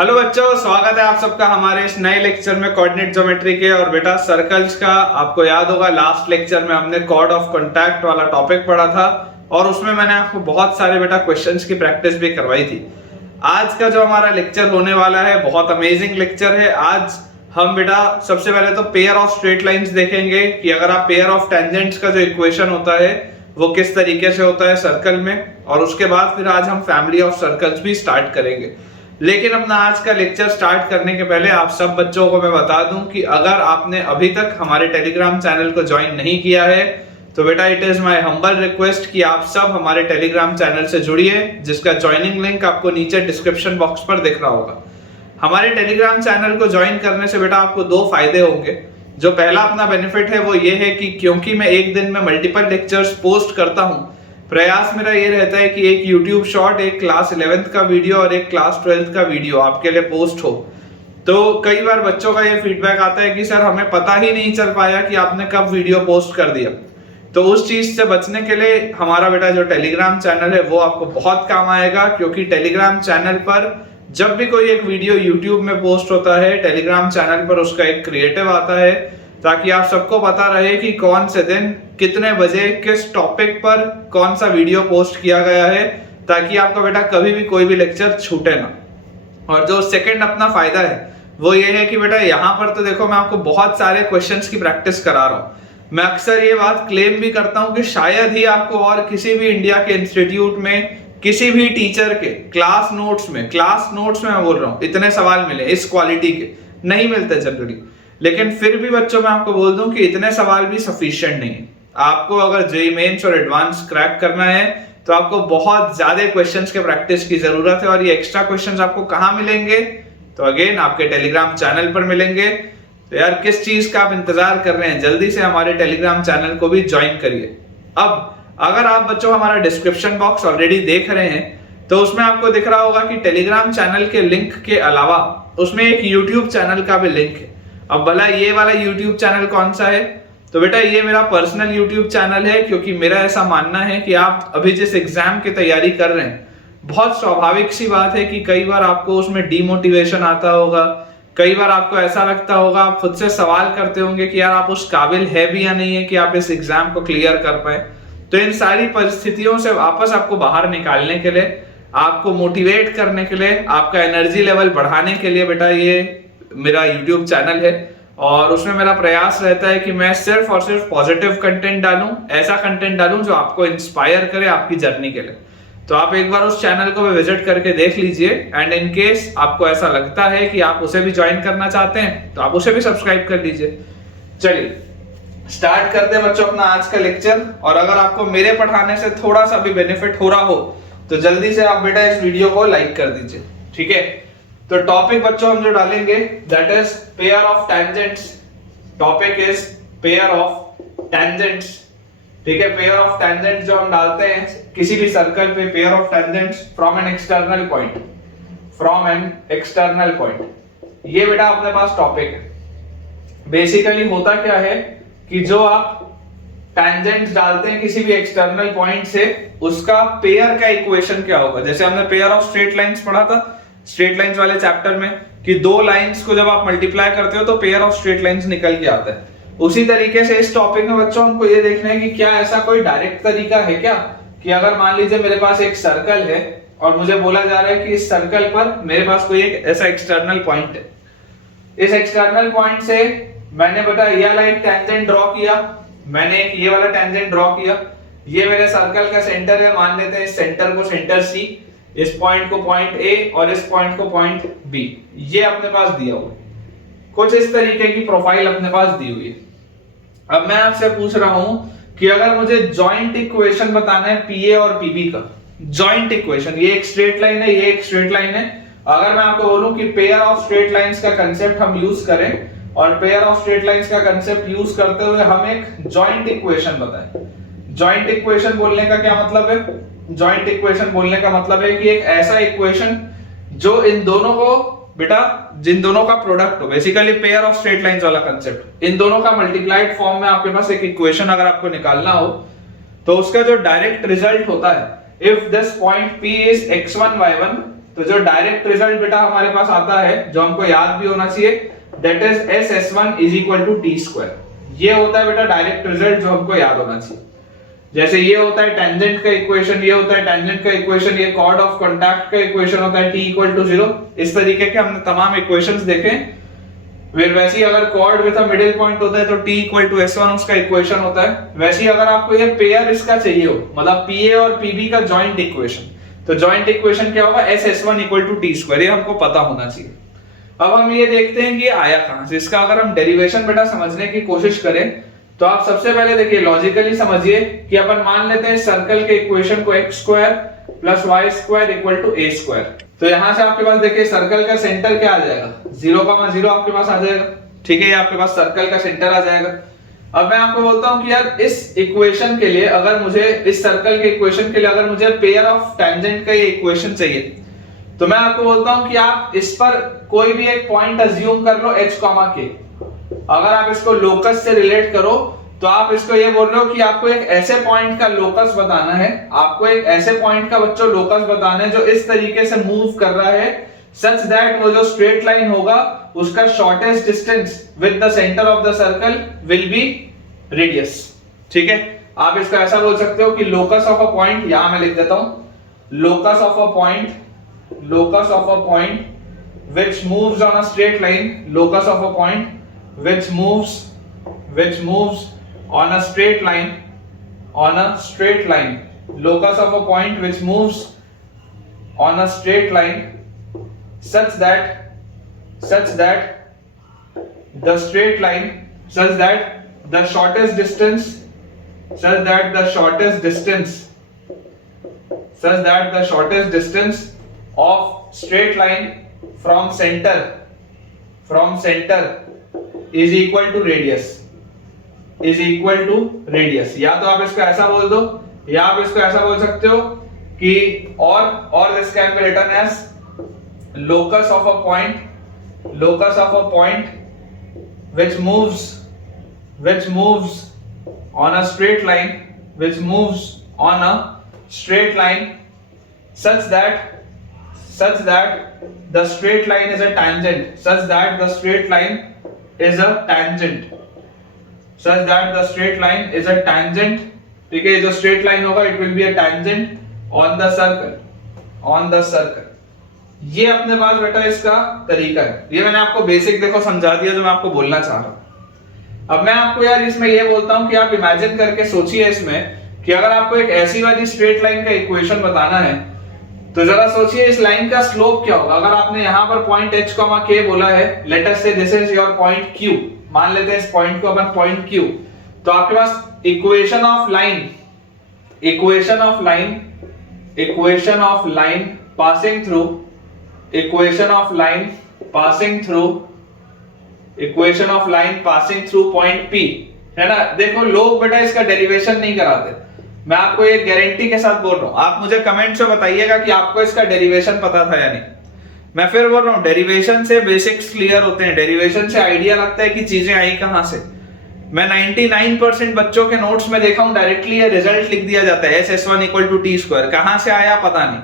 Hello बच्चों, स्वागत है आप सबका हमारे इस नए लेक्चर में कोऑर्डिनेट ज्योमेट्री के। और बेटा सर्कल्स का आपको याद होगा लास्ट लेक्चर में हमने कॉर्ड ऑफ कांटेक्ट वाला टॉपिक पढ़ा था और उसमें मैंने आपको बहुत सारे बेटा क्वेश्चंस की प्रैक्टिस भी करवाई थी। आज का जो हमारा लेक्चर होने वाला है बहुत अमेजिंग लेक्चर है। आज हम बेटा सबसे पहले तो पेयर ऑफ स्ट्रेट लाइंस देखेंगे कि अगर आप पेयर ऑफ टेंजेंट्स का जो इक्वेशन होता है वो किस तरीके से होता है सर्कल में, और उसके बाद फिर आज हम फैमिली ऑफ सर्कल्स भी स्टार्ट करेंगे। लेकिन अपना आज का लेक्चर स्टार्ट करने के पहले आप सब बच्चों को मैं बता दूं कि अगर आपने अभी तक हमारे टेलीग्राम चैनल को ज्वाइन नहीं किया है तो बेटा it is my humble request कि आप सब हमारे टेलीग्राम चैनल से जुड़िए, जिसका ज्वाइनिंग लिंक आपको नीचे डिस्क्रिप्शन बॉक्स पर दिख रहा होगा। हमारे टेलीग्राम चैनल को ज्वाइन करने से बेटा आपको दो फायदे होंगे। जो पहला अपना बेनिफिट है वो ये है कि क्योंकि मैं एक दिन में मल्टीपल लेक्चर्स पोस्ट करता हूं, प्रयास मेरा ये रहता है कि एक YouTube शॉर्ट, एक क्लास 11th का वीडियो और एक क्लास 12th का वीडियो आपके लिए पोस्ट हो। तो कई बार बच्चों का ये फीडबैक आता है कि सर हमें पता ही नहीं चल पाया कि आपने कब वीडियो पोस्ट कर दिया। तो उस चीज से बचने के लिए हमारा बेटा जो टेलीग्राम चैनल है वो आपको बहुत काम आएगा, क्योंकि टेलीग्राम चैनल पर जब भी कोई एक वीडियो YouTube में पोस्ट होता है, टेलीग्राम चैनल पर उसका एक क्रिएटिव आता है, ताकि आप सबको पता रहे कि कौन से दिन कितने बजे किस टॉपिक पर कौन सा वीडियो पोस्ट किया गया है, ताकि आपका बेटा कभी भी कोई भी लेक्चर छूटे ना। और जो सेकंड अपना फायदा है वो ये है कि बेटा यहाँ पर तो देखो मैं आपको बहुत सारे क्वेश्चंस की प्रैक्टिस करा रहा हूँ। मैं अक्सर ये बात क्लेम भी करता हूँ कि शायद ही आपको और किसी भी इंडिया के इंस्टीट्यूट में किसी भी टीचर के क्लास नोट्स में मैं बोल रहा हूँ इतने सवाल मिले इस क्वालिटी के, नहीं मिलते जनरली। लेकिन फिर भी बच्चों मैं आपको बोल दूं कि इतने सवाल भी सफिशिएंट नहीं है। आपको अगर जेईई मेंस और एडवांस क्रैक करना है तो आपको बहुत ज्यादा क्वेश्चंस के प्रैक्टिस की जरूरत है। और ये एक्स्ट्रा क्वेश्चंस आपको कहाँ मिलेंगे? तो अगेन आपके टेलीग्राम चैनल पर मिलेंगे। तो यार किस चीज का आप इंतजार कर रहे हैं, जल्दी से हमारे टेलीग्राम चैनल को भी ज्वाइन करिए। अब अगर आप बच्चों हमारा डिस्क्रिप्शन बॉक्स ऑलरेडी देख रहे हैं तो उसमें आपको दिख रहा होगा कि टेलीग्राम चैनल के लिंक के अलावा उसमें एक यूट्यूब चैनल का भी लिंक है। अब भला ये वाला YouTube चैनल कौन सा है? तो बेटा ये मेरा पर्सनल YouTube चैनल है, क्योंकि मेरा ऐसा मानना है कि आप अभी जिस एग्जाम की तैयारी कर रहे हैं, बहुत स्वाभाविक सी बात है कि कई बार आपको उसमें डिमोटिवेशन आता होगा, कई बार आपको ऐसा लगता होगा, आप खुद से सवाल करते होंगे कि यार आप उस काबिल है भी या नहीं है कि आप इस एग्जाम को क्लियर कर पाए। तो इन सारी परिस्थितियों से वापस आपको बाहर निकालने के लिए, आपको मोटिवेट करने के लिए, आपका एनर्जी लेवल बढ़ाने के लिए बेटा ये मेरा YouTube चैनल है। और उसमें मेरा प्रयास रहता है कि मैं सिर्फ और सिर्फ पॉजिटिव कंटेंट डालूं, ऐसा कंटेंट डालूं जो आपको इंस्पायर करे आपकी जर्नी के लिए। तो आप एक बार उस चैनल को भी विजिट करके देख लीजिए, एंड इन केस आपको ऐसा लगता है कि आप उसे भी ज्वाइन करना चाहते हैं तो आप उसे भी सब्सक्राइब कर लीजिए। चलिए स्टार्ट करते हैं बच्चों अपना आज का लेक्चर। और अगर आपको मेरे पढ़ाने से थोड़ा सा भी बेनिफिट हो रहा हो तो जल्दी से आप बेटा इस वीडियो को लाइक कर दीजिए, ठीक है। तो टॉपिक बच्चों हम जो डालेंगे that is pair of tangents. Topic is pair of tangents, ठीक है। पेयर ऑफ टेंजेंट्स जो हम डालते हैं किसी भी सर्कल पे, pair of tangents from an external point, ये बेटा अपने पास टॉपिक है। बेसिकली होता क्या है कि जो आप टेंजेंट्स डालते हैं किसी भी एक्सटर्नल पॉइंट से, उसका पेयर का इक्वेशन क्या होगा। जैसे हमने पेयर ऑफ स्ट्रेट लाइंस पढ़ा था स्ट्रेट लाइंस वाले चैप्टर में कि दो लाइंस को जब आप मल्टीप्लाई करते हो तो पेयर ऑफ स्ट्रेट लाइंस निकल के आता है। उसी तरीके से इस टॉपिक में बच्चों हमको ये देखना है कि क्या ऐसा कोई डायरेक्ट तरीका है क्या कि अगर मान लीजिए मेरे पास एक सर्कल है और मुझे बोला जा रहा है कि इस सर्कल पर मेरे पास कोई एक ऐसा एक्सटर्नल पॉइंट है, इस एक्सटर्नल पॉइंट से मैंने बेटा ये वाला एक टेंजेंट ड्रॉ किया, मैंने एक ये वाला टेंजेंट ड्रॉ किया, ये मेरे सर्कल का सेंटर है, मान लेते हैं इस सेंटर को सेंटर C, इस पॉइंट को पॉइंट A और इस पॉइंट को पॉइंट B, ये अपने पास दिया हुआ है। कुछ इस तरीके की प्रोफाइल अपने पास दी हुई है। अब मैं आपसे पूछ रहा हूं कि अगर मुझे जॉइंट इक्वेशन बताना है PA और PB का, जॉइंट इक्वेशन, ये एक स्ट्रेट लाइन है, ये एक स्ट्रेट लाइन है। अगर मैं आपको बोलूं कि पेयर ऑफ स्ट्रेट लाइंस का कंसेप्ट हम यूज करें और पेयर ऑफ स्ट्रेट लाइंस का कंसेप्ट यूज करते हुए हम एक जॉइंट इक्वेशन बताएं। जॉइंट इक्वेशन बोलने का क्या मतलब है? जॉइंट इक्वेशन बोलने का मतलब है कि एक ऐसा इक्वेशन जो इन दोनों को बेटा, जिन दोनों का प्रोडक्ट हो, basically pair of straight lines वाला कंसेप्ट, इन दोनों का मल्टीप्लाइड फॉर्म में आपके पास एक इक्वेशन अगर आपको निकालना हो तो उसका जो डायरेक्ट रिजल्ट होता है, if this point P is x1 y1 तो जो डायरेक्ट रिजल्ट बेटा हमारे पास आता है, जो हमको याद भी होना चाहिए, that is SS1 is equal to T square. ये होता है बेटा डायरेक्ट रिजल्ट जो हमको याद होना चाहिए। जैसे ये होता है टेंजेंट का इक्वेशन, ये होता है टेंजेंट का इक्वेशन, ये कॉर्ड ऑफ कांटेक्ट का इक्वेशन होता है t इक्वल टू 0। इस तरीके के हमने तमाम इक्वेशंस देखे। फिर वैसे ही अगर cord with a middle point होता है तो t इक्वल टू S1 उसका इक्वेशन होता है। वैसे ही अगर आपको ये पेयर इसका चाहिए हो, मतलब PA और PB का जॉइंट इक्वेशन, तो जॉइंट इक्वेशन क्या होगा, SS1 equal to T square. ये हमको पता होना चाहिए। अब हम ये देखते हैं कि ये आया कहां से। इसका अगर हम डेरिवेशन बेटा समझने की कोशिश करें तो आप सबसे पहले देखिए लॉजिकली समझिए कि अपन मान लेते हैं सर्कल के इक्वेशन को x square plus y square equal to a square. तो यहां से आपके पास देखिए सर्कल का सेंटर क्या आ जाएगा, 0,0 आपके पास आ जाएगा। ठीक है, ये आपके पास सर्कल का सेंटर आ जाएगा। अब मैं आपको बोलता हूं कि यार इस इक्वेशन के लिए अगर मुझे, इस सर्कल के इक्वेशन के लिए अगर मुझे पेयर ऑफ टेंजेंट का ये इक्वेशन चाहिए, तो मैं आपको बोलता हूं कि आप इस पर कोई भी एक पॉइंट अज्यूम कर लो h, k। अगर आप इसको लोकस से रिलेट करो तो आप इसको ये बोल रहे हो कि आपको एक ऐसे पॉइंट का लोकस बताना है, आपको एक ऐसे पॉइंट का बच्चों लोकस बताना है जो इस तरीके से मूव कर रहा है सच दैट वो जो स्ट्रेट लाइन होगा उसका shortest distance with the centre of the circle will B radius. ठीक है, आप इसको ऐसा बोल सकते हो कि लोकस ऑफ अ पॉइंट, यहां मैं लिख देता हूं, locus of a point, locus of a point which moves on a straight line, locus of a point which moves on a straight line, locus of a point which moves on a straight line such that the straight line, such that the shortest distance of straight line from center is equal to radius, या तो आप इसको ऐसा बोल दो या आप इसको ऐसा बोल सकते हो कि और this can be written as locus of a point which moves on a straight line, such that the straight line is a tangent, ठीक है। जो straight line होगा it will be a tangent on the circle। ये अपने पास बेटा इसका तरीका है। ये मैंने आपको बेसिक देखो समझा दिया जो मैं आपको बोलना चाह रहा हूं। अब मैं आपको यार इसमें ये बोलता हूं कि आप इमेजिन करके सोचिए इसमें कि अगर आपको एक ऐसी वाली स्ट्रेट लाइन का इक्वेशन बताना है तो जरा सोचिए इस लाइन का स्लोप क्या होगा। अगर आपने यहां पर पॉइंट h, k बोला है, लेट अस से this is your point q, मान लेते हैं इस पॉइंट को अपन पॉइंट q, तो आपके पास equation of line passing through point p है ना। देखो लोग बेटा इसका डेरिवेशन नहीं कराते, मैं आपको ये गारंटी के साथ बोल रहा हूं। आप मुझे कमेंट्स में बताइएगा कि आपको इसका डेरिवेशन पता था या नहीं। मैं फिर बोल रहा हूं, डेरिवेशन से बेसिक्स क्लियर होते हैं, डेरिवेशन से आइडिया लगता है कि चीजें आई कहां से। मैं 99% बच्चों के नोट्स में देखा हूं डायरेक्टली ये रिजल्ट लिख दिया जाता है SS1 equal to T square. कहां से आया पता नहीं,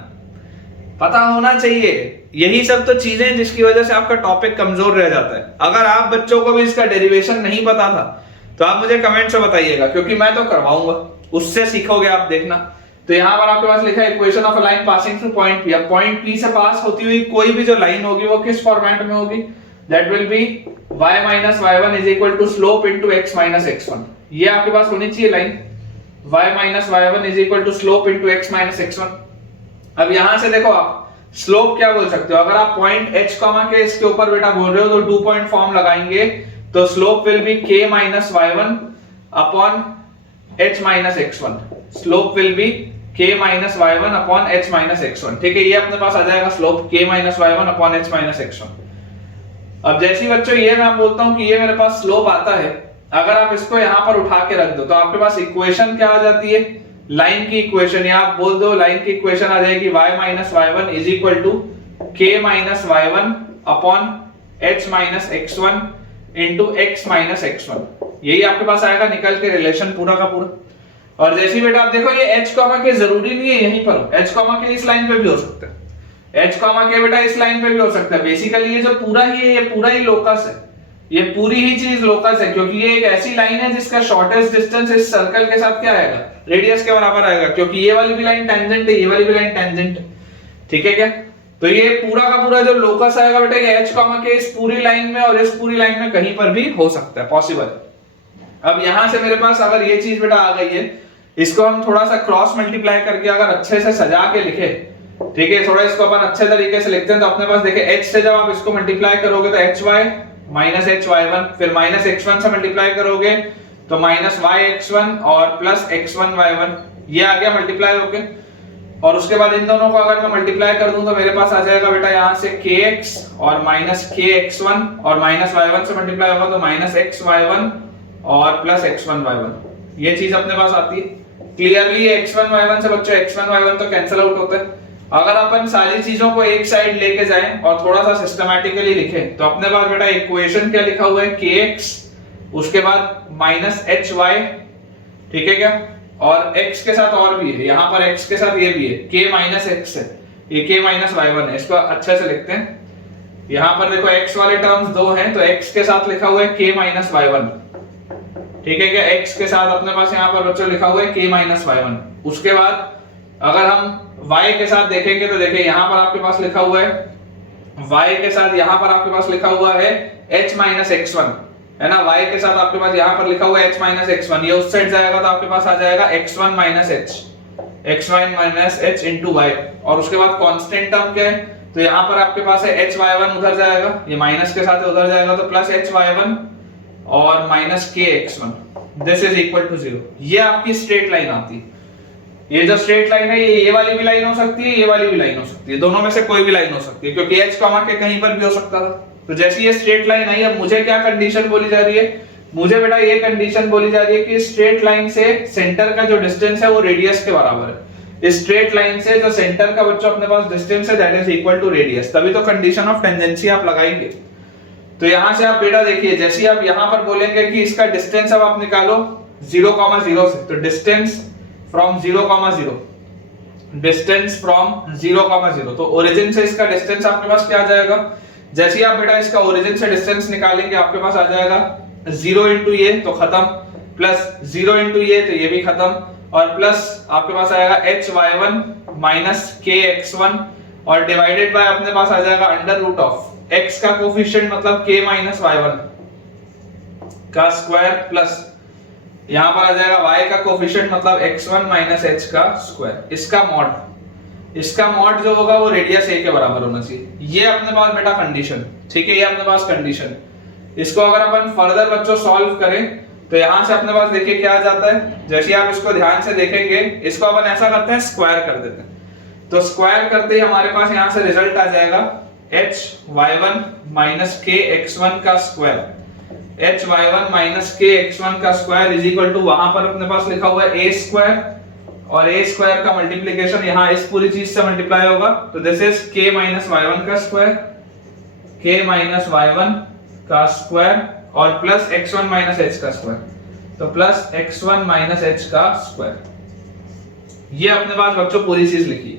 पता होना चाहिए। यही सब तो चीजें जिसकी वजह से आपका टॉपिक कमजोर रह जाता है। अगर आप बच्चों को भी इसका डेरिवेशन नहीं पता था तो आप मुझे कमेंट से बताइएगा, क्योंकि मैं तो करवाऊंगा, उससे सीखोगे आप, देखना। तो यहाँ पर आपके पास लिखा है equation of a line passing through point P। अब पॉइंट P से पास होती हुई कोई भी जो लाइन होगी वो किस फॉर्मेट में होगी, that will be y minus y1 is equal to slope into x minus x1। ये आपके पास होनी चाहिए line, y minus y1 is equal to slope into x minus x1। अब यहां से देखो आप स्लोप क्या बोल सकते हो। अगर आप पॉइंट h, के इसके ऊपर बेटा बोल रहे हो तो 2 पॉइंट फॉर्म लगाएंगे, तो slope will be k minus y1 upon h minus x1। Slope will be k minus y1 upon h minus x1। ठीक है, ये अपने पास आ जाएगा slope k minus y1 upon h minus x1। अब जैसे बच्चों ये मैं बोलता हूं कि ये मेरे पास स्लोप आता है, अगर आप इसको यहां पर उठा के रख दो तो आपके पास इक्वेशन क्या आ जाती है, लाइन की इक्वेशन, या आप बोल दो लाइन की इक्वेशन आ जाएगी y minus y1 is equal to k minus y1 upon h minus x1 into x minus x1। यही आपके पास आएगा निकल के रिलेशन पूरा का पूरा। और जैसे बेटा आप देखो ये h, के जरूरी नहीं है यहीं पर, h, के इस लाइन पे भी हो सकता है, h कॉमा k बेटा इस लाइन पे भी हो सकता है। बेसिकली ये जो पूरा ही है, ये पूरा ही लोकस है, ये पूरी ही चीज लोकस है, क्योंकि ये एक ऐसी लाइन है जिसका शॉर्टेस्ट डिस्टेंस इस सर्कल के साथ क्या आएगा, रेडियस के बराबर आएगा, क्योंकि ये वाली भी लाइन टेंजेंट है, ये वाली भी लाइन टेंजेंट है, ठीक है क्या। तो ये पूरा का पूरा जो लोकस आएगा बेटा ये h कॉमा k इस पूरी लाइन में और इस पूरी लाइन में कहीं पर भी हो सकता है, पॉसिबल है। अब यहां से मेरे पास अगर ये चीज बेटा आ गई है, इसको हम थोड़ा सा क्रॉस मल्टीप्लाई करके अगर अच्छे से सजा के लिखे, ठीक है, थोड़ा इसको अपन अच्छे तरीके से लिखते हैं, तो अपने पास देखिए h से जब आप इसको मल्टीप्लाई करोगे तो hy माइनस hy1, फिर माइनस x1 से मल्टीप्लाई करोगे तो माइनस yx1 और प्लस x1 y1, ये आ गया मल्टीप्लाई होके। और उसके बाद इन दोनों को अगर मैं मल्टीप्लाई कर दूं तो मेरे पास आ जाएगा बेटा यहाँ से kx और माइनस kx1 और माइनस y1 से मल्टीप्लाई होगा तो माइनस xy1 और प्लस x1 y1, ये चीज अपने पास आती है। क्लियरली x1 y1 से बच्चों x1 y1 तो कैंसिल आउट होता है। अगर अपन सारी चीजों को एक साइड लेके जाएं और थोड़ा सा सिस्टमैटिकली लिखें तो अपने पास बेटा इक्वेशन क्या लिखा हुआ है, kx, उसके बाद माइनस hy, ठीक है क्या, और x के साथ और भी है, यहाँ पर x के साथ ये भी है, k माइनस x है, ये k माइनस y1 है, इसको अच्छे से लिखते हैं। यहाँ पर देखो x वाले टर्म्स दो हैं तो x के साथ लिखा हुआ है k माइनस y1, ठीक है क्या, x के साथ अपने पास यहाँ पर बच्चों लिखा हुआ है k माइनस y1। उसके बाद अगर हम y के साथ देखेंगे तो देखिए यहाँ पर आपके पास लिखा हुआ है, y के साथ यहाँ पर आपके पास लिखा हुआ है h माइनस x1, है ना, y के साथ आपके पास यहाँ पर लिखा हुआ है h माइनस x1, ये उस साइड जाएगा तो आपके पास आ जाएगा x1 minus h into y, और उसके बाद कांस्टेंट टर्म क्या है, तो यहाँ पर आपके पास है hy1 उधर जाएगा, ये माइनस के साथ उधर जाएगा तो प्लस hy1 और minus kx1, this is equal to 0। ये आपकी स्ट्रेट लाइन आती है। ये जो स्ट्रेट लाइन है ये वाली भी लाइन हो सकती है, ये वाली भी लाइन हो सकती है, दोनों में से कोई भी लाइन हो सकती है, क्योंकि h कॉमा के कहीं पर भी हो सकता था। तो जैसे ये स्ट्रेट लाइन आई, अब मुझे क्या कंडीशन बोली जा रही है, मुझे बेटा ये कंडीशन बोली जा रही है कि स्ट्रेट लाइन से सेंटर का जो डिस्टेंस है वो रेडियस के बराबर है। इस स्ट्रेट लाइन से जो सेंटर का बच्चों अपने पास डिस्टेंस है that is equal to radius, तभी तो कंडीशन ऑफ टेंजेंसी आप लगाएंगे। तो यहां से आप बेटा देखिए, जैसे आप यहां पर बोलेंगे कि इसका डिस्टेंस अब आप निकालो 0,0 से, तो डिस्टेंस फ्रॉम 0,0, डिस्टेंस फ्रॉम 0,0, तो ओरिजिन से इसका डिस्टेंस आपके पास क्या आ जाएगा, जैसे ही आप बेटा इसका ओरिजिन से डिस्टेंस निकालेंगे आपके पास आ जाएगा 0 इंटू ये तो खत्म, प्लस 0 इंटू ये तो ये भी खत्म, और प्लस आपके पास आएगा hy1 माइनस kx1 और डिवाइडेड बाय अपने पास आ जाएगा अंडर रूट ऑफ x का कोफिशिएंट मतलब k माइनस y1 का स्क्वायर, प्लस यहां पर आ जाएगा y का कोफिशिएंट मतलब x1 माइनस h का स्क्वायर, इसका मॉड जो होगा वो रेडियस a के बराबर होना चाहिए। ये अपने पास बेटा कंडीशन, ठीक है, ये अपने पास कंडीशन। इसको अगर अपन फर्दर बच्चों सॉल्व करें तो यहां से अपने पास देखिए क्या आ जाता है, जैसे आप इसको ध्यान से देखेंगे, इसको अपन ऐसा करते हैं स्क्वायर कर देते हैं, तो स्क्वायर करते ही हमारे पास यहां से रिजल्ट आ जाएगा hy1 माइनस kx1 का स्क्वायर, hy1 माइनस kx1 का स्क्वायर इज इक्वल टू, वहां पर अपने पास लिखा हुआ है a स्क्वायर, और a स्क्वायर का मल्टीप्लिकेशन यहाँ इस पूरी चीज से मल्टीप्लाई होगा, तो this is k minus y1 का स्क्वायर, k माइनस y1 का स्क्वायर और प्लस x1 माइनस h का स्क्वायर, तो प्लस x1 माइनस h का स्क्वायर। ये अपने पास बच्चों पूरी चीज लिखी है,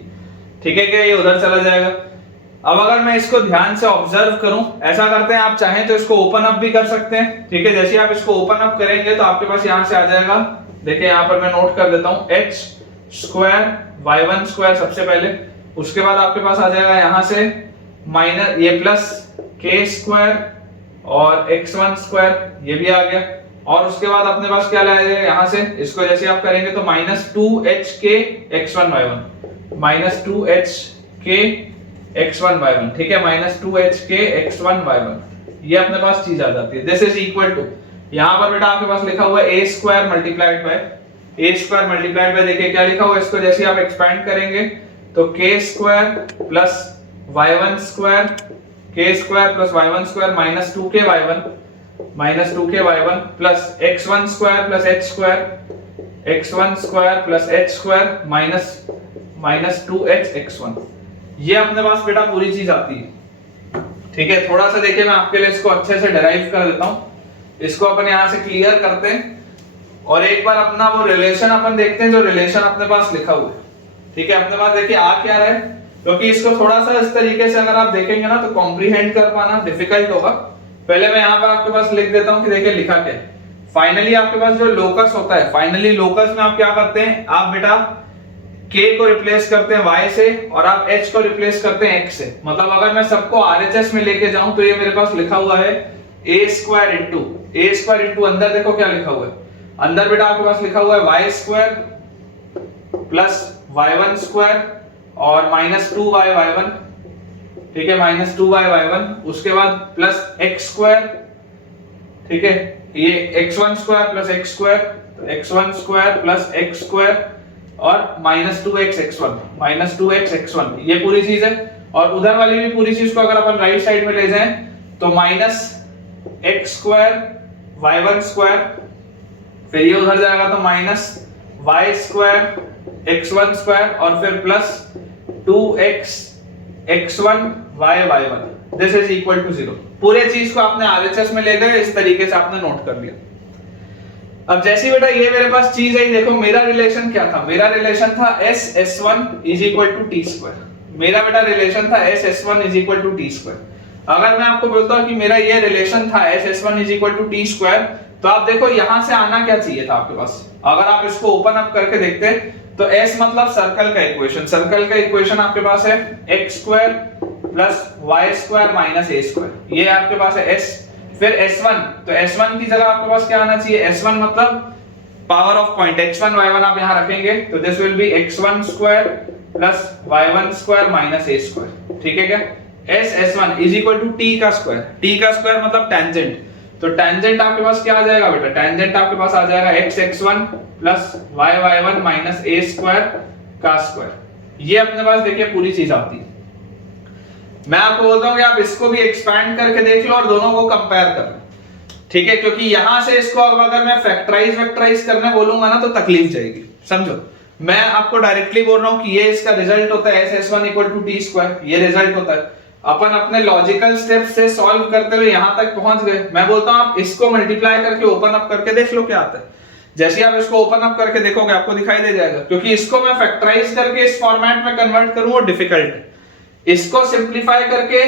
ठीक है क्या, ये उधर चला जाएगा। अब अगर मैं इसको ध्यान से ऑब्जर्व करूं, ऐसा करते हैं, आप चाहें तो इसको ओपन अप भी कर सकते हैं, ठीक है, जैसे आप इसको ओपन अप करेंगे तो आपके पास यहां से आ जाएगा, देखिए यहां पर मैं नोट कर देता हूं, h स्क्वायर y1 स्क्वायर सबसे पहले, उसके बाद आपके पास आ जाएगा यहां से माइनस ये प्लस k स्क्वायर और x1 स्क्वायर, ये भी आ गया, और उसके बाद अपने पास क्या लाएगा यहां से, इसको जैसे आप करेंगे तो minus 2hk x1 y1, minus 2hk x1 y1, ठीक है, माइनस 2hk x1 y1, ये अपने पास चीज आ जाती है। दिस इज इक्वल टू, यहां पर बेटा आपके पास लिखा हुआ है a स्क्वायर मल्टीप्लाइड बाय देखिए क्या लिखा हुआ है, इसको जैसे आप एक्सपैंड करेंगे तो k square plus y1 square, k square plus y1 square minus 2k y1 plus x1 square plus h square, x1 square plus h square minus 2h x1, ये अपने पास बेटा पूरी चीज आती है, ठीक है। थोड़ा सा देखिए मैं आपके लिए इसको अच्छे से डिराइव कर देता हूं, इसको अपन यहां से क्लियर करते हैं और एक बार अपना वो रिलेशन अपन देखते हैं जो रिलेशन अपने पास लिखा हुआ है, ठीक है। अपने पास देखिए आ क्या रहा है, क्योंकि इसको थोड़ा सा इस तरीके से अगर आप देखेंगे ना तो कॉम्प्रिहेंड कर पाना डिफिकल्ट होगा। पहले मैं यहाँ पर आपके पास लिख देता हूँ कि देखिए लिखा क्या है। फाइनली आपके पास जो लोकस होता है, फाइनली लोकस में आप क्या करते हैं, आप बेटा k को रिप्लेस करते हैं y से और आप h को रिप्लेस करते हैं x से। मतलब अगर मैं सबको RHS में लेके जाऊं तो ये मेरे पास लिखा हुआ है a स्क्वायर इंटू अंदर देखो क्या लिखा हुआ है, अंदर बेटा आपके पास लिखा हुआ है y square plus y1 square और माइनस 2y y1, ठीक है, माइनस 2y y1, उसके बाद प्लस x स्क्वायर, ठीक है, ये x1 square plus x square, तो x1 square plus x square और माइनस 2x x1, ये पूरी चीज है। और उधर वाली भी पूरी चीज को अगर अपन राइट साइड में ले जाएं तो minus x square y1 square, फिर ये उधर जाएगा तो minus y square x1 square और फिर plus 2x x1 y y1, this is equal to 0। पूरे चीज को आपने RHS में ले गए, इस तरीके से आपने नोट कर लिया। अब जैसी बेटा ये मेरे पास चीज है, देखो मेरा रिलेशन क्या था, मेरा रिलेशन था s s1 is equal to T square. मेरा बेटा रिलेशन था s s1 is equal to T square. अगर मैं आपको बोलता हूं कि मेरा ये रिलेशन था s s1 is equal to T square, तो आप देखो यहां से आना क्या चाहिए था आपके पास। अगर आप इसको ओपन अप करके देखते तो s मतलब सर्कल का इक्वेशन, सर्कल का इक्वेशन आपके पास है x square plus y square minus a square, ये आपके पास है s। फिर S1, तो S1 की जगह आपके पास क्या आना चाहिए, S1 मतलब power of point x1 y1 आप यहां रखेंगे तो this will be x1 square plus y1 square minus a square, ठीक है क्या। S1 is equal to t का स्क्वायर, t का स्क्वायर मतलब टेंजेंट, तो टेंजेंट आपके पास क्या आ जाएगा बेटा, टेंजेंट आपके पास आ जाएगा x1 plus y1 minus a square का स्क्वायर। ये अपने पास देखिए पूरी चीज आती है। मैं आपको बोलता हूं कि आप इसको भी एक्सपैंड करके देख लो और दोनों को कंपेयर कर लो, ठीक है, क्योंकि यहां से इसको अब अगर मैं फैक्टराइज करने बोलूंगा ना तो तकलीफ जाएगी, समझो। मैं आपको डायरेक्टली बोल रहा हूं कि ये इसका रिजल्ट होता है s1 equal to T square, ये रिजल्ट होता है। अपन अपने लॉजिकल स्टेप से सॉल्व करते हुए यहां तक पहुंच गए। मैं बोलता हूं आप इसको मल्टीप्लाई करके ओपन अप करके देख लो क्या आता है। जैसे आप इसको ओपन अप करके देखोगे आपको दिखाई दे जाएगा, क्योंकि इसको मैं फैक्टराइज करके इस फॉर्मेट में कन्वर्ट करूं वो डिफिकल्ट है। इसको सिंपलीफाई करके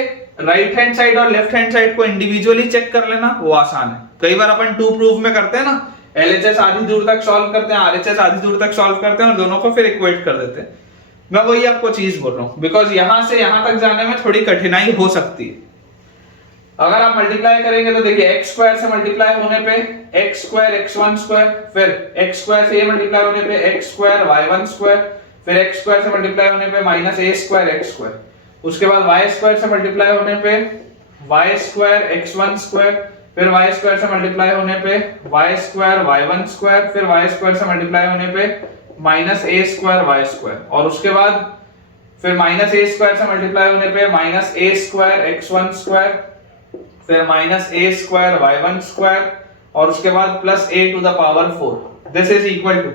राइट हैंड साइड और लेफ्ट हैंड साइड को इंडिविजुअली चेक कर लेना वो आसान है। कई बार अपन टू प्रूफ में करते हैं ना, LHS आधी दूर तक सॉल्व करते हैं, RHS आधी दूर तक सॉल्व करते हैं और दोनों को फिर इक्वेट कर देते हैं। मैं वही आपको चीज बोल रहा हूं, बिकॉज यहां से यहां तक जाने में थोड़ी कठिनाई हो सकती है। अगर आप मल्टीप्लाई करेंगे तो देखिए x स्क्वायर से मल्टीप्लाई होने पे x स्क्वायर x1 स्क्वायर, फिर x स्क्वायर से ये मल्टीप्लाई होने पे x स्क्वायर y1 स्क्वायर, फिर x स्क्वायर से मल्टीप्लाई होने पे minus a square x square, उसके बाद y स्क्वायर से मल्टीप्लाई होने पे y स्क्वायर x1 स्क्वायर, फिर y स्क्वायर से मल्टीप्लाई होने पे y स्क्वायर y1 स्क्वायर, फिर y स्क्वायर से मल्टीप्लाई होने पे minus a square y square, और उसके बाद फिर माइनस a स्क्वायर से मल्टीप्लाई होने पे minus a square x1 square, फिर minus a square y1 square, और उसके बाद plus a to the power 4, this is equal to,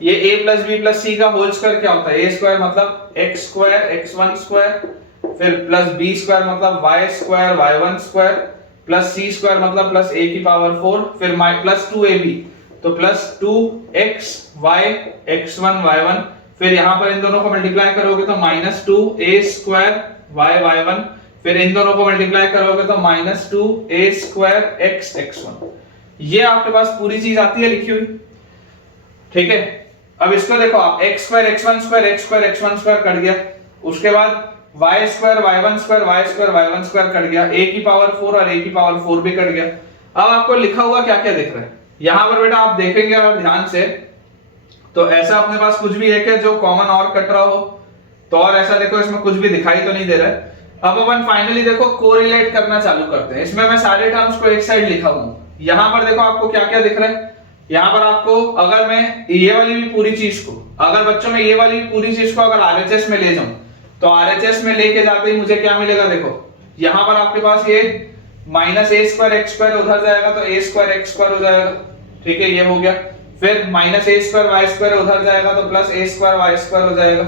ये a plus b plus c का होल स्क्वायर क्या होता है, a स्क्वायर मतलब x स्क्वायर x1 स्क्वायर, फिर प्लस b स्क्वायर मतलब y square y1 square, plus c square मतलब plus a की पावर 4, फिर प्लस 2ab, तो plus 2x y x1 y1, फिर यहां पर इन दोनों को मल्टीप्लाई करोगे तो minus 2a square y y1, फिर इन दोनों को मल्टीप्लाई करोगे तो minus 2a square x x1। ये आपके पास पूरी चीज आती है लिखी हुई, ठीक है। अब इसको देखो आप x square x1 square x square x1 square cut गया, उसके बाद y square y1 square y square y1 square cut गया, a की पावर 4 और a की पावर 4 भी कट गया। अब आपको लिखा हुआ क्या क्या दिख रहा है यहां पर बेटा, आप देखेंगे अगर ध्यान से तो ऐसा अपने पास कुछ भी एक है जो कॉमन और कट रहा हो, तो और ऐसा देखो इसमें कुछ भी दिखाई तो नहीं दे रहा है। अब अपन फाइनली देखो कोरिलेट करना चालू करते हैं। इसमें मैं सारे टर्म्स को एक साइड लिखा हूं, यहां पर देखो आपको क्या क्या दिख रहा है। यहां पर आपको अगर मैं ये वाली भी पूरी चीज को, अगर बच्चों में ये वाली पूरी चीज को अगर RHS में ले जाऊं तो RHS में लेके जाते ही मुझे क्या मिलेगा, देखो यहां पर आपके पास ये minus a square x square उधर जाएगा तो a स्क्वायर x स्क्वायर हो जाएगा, ठीक है, ये हो गया। फिर minus a square y square उधर जाएगा तो plus a square y square हो जाएगा,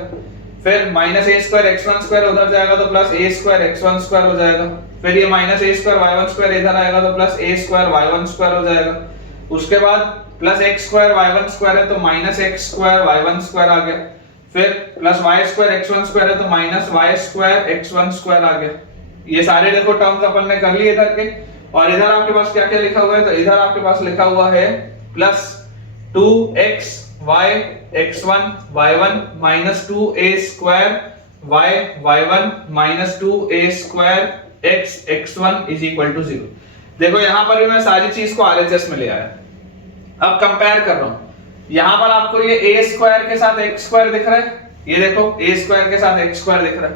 फिर minus a square x1 square उधर जाएगा तो plus a square x1 square हो जाएगा, फिर ये minus a square y1 square इधर आएगा तो plus a square y1 square हो जाएगा, उसके बाद plus x square y1 square है तो minus x square y1 square आ गया, फिर plus Y square x one square है तो minus y square x one square आ गया। ये सारे देखो टर्म्स अपन ने कर लिए इधर के, और इधर आपके पास क्या क्या लिखा हुआ है, तो इधर आपके पास लिखा हुआ है plus 2x y x1 y1 minus 2a square y y1 minus 2a square x x1 is equal to 0। देखो यहां पर भी मैं सारी चीज को आरएचएस में ले आया। अब कंपेयर कर रहा हूं, यहां पर आपको ये a स्क्वायर के साथ x स्क्वायर दिख रहा है, ये देखो a स्क्वायर के साथ x स्क्वायर दिख रहा है।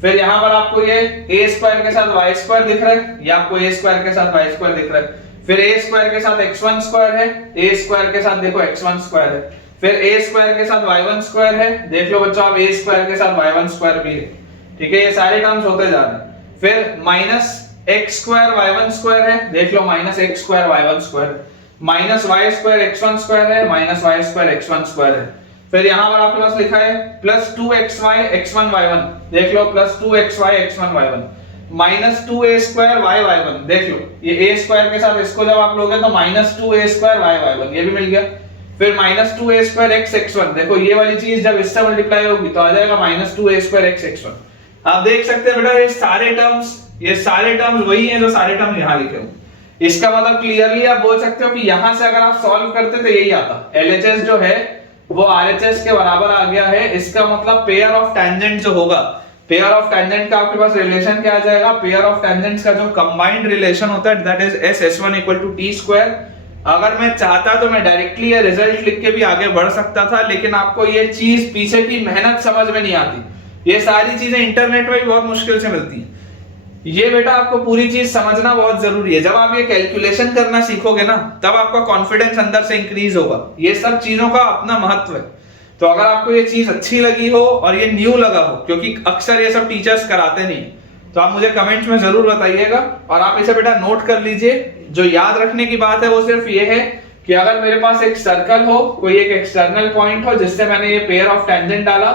फिर यहां पर आपको ये a स्क्वायर के साथ y स्क्वायर दिख रहा है, ये आपको a स्क्वायर के साथ y स्क्वायर दिख रहा है। फिर a स्क्वायर के साथ x1 स्क्वायर है, a स्क्वायर के साथ देखो x1 स्क्वायर है। फिर a स्क्वायर के साथ y1 स्क्वायर है, देख लो बच्चों आप a स्क्वायर के साथ y1 स्क्वायर भी है, ठीक है, ये सारे टर्म्स होते जा रहे हैं। फिर minus x square y1 square है, देख लो minus x square y1 square, minus y square x1 square है, minus y square x1 square है। फिर यहां पर आपके पास लिखा है प्लस 2xy x1 y1, देख लो plus 2xy x1 y1 minus 2a square y y1, देख लो ये a स्क्वायर के साथ इसको जब आप लोगे तो minus 2a square y y1 ये भी मिल गया। फिर minus 2a square x x1, देखो ये वाली चीज जब इससे मल्टीप्लाई होगी तो आ जाएगा minus 2a square x x1। आप देख सकते हैं बेटा ये सारे टर्म्स वही हैं जो सारे टर्म्स यहां लिखे हुए। इसका मतलब क्लियरली आप बोल सकते हो कि यहां से अगर आप सॉल्व करते तो यही आता, LHS जो है वो RHS के बराबर आ गया है। इसका मतलब पेयर ऑफ टेंजेंट जो होगा, पेयर ऑफ टेंजेंट का आपके पास रिलेशन क्या आ जाएगा, पेयर ऑफ टेंजेंट्स का जो कंबाइंड रिलेशन होता है that is S1 equal to t square. अगर मैं चाहता तो मैं डायरेक्टली ये रिजल्ट लिख के भी आगे बढ़ सकता था, लेकिन आपको ये चीज पीछे की मेहनत समझ में नहीं आती। ये सारी चीजें इंटरनेट पर भी बहुत मुश्किल से मिलती हैं। ये बेटा आपको पूरी चीज समझना बहुत जरूरी है। जब आप ये कैलकुलेशन करना सीखोगे ना तब आपका कॉन्फिडेंस अंदर से इंक्रीज होगा। ये सब चीजों का अपना महत्व है। तो अगर आपको ये चीज अच्छी लगी हो और ये न्यू लगा हो, क्योंकि अक्सर ये सब टीचर्स कराते नहीं, तो आप मुझे कमेंट्स में जरूर बताइएगा। और आप इसे बेटा नोट कर लीजिए। जो याद रखने की बात है वो सिर्फ ये है कि अगर मेरे पास एक सर्कल हो, कोई एक एक्सटर्नल पॉइंट हो जिससे मैंने ये पेयर ऑफ टेंजेंट डाला,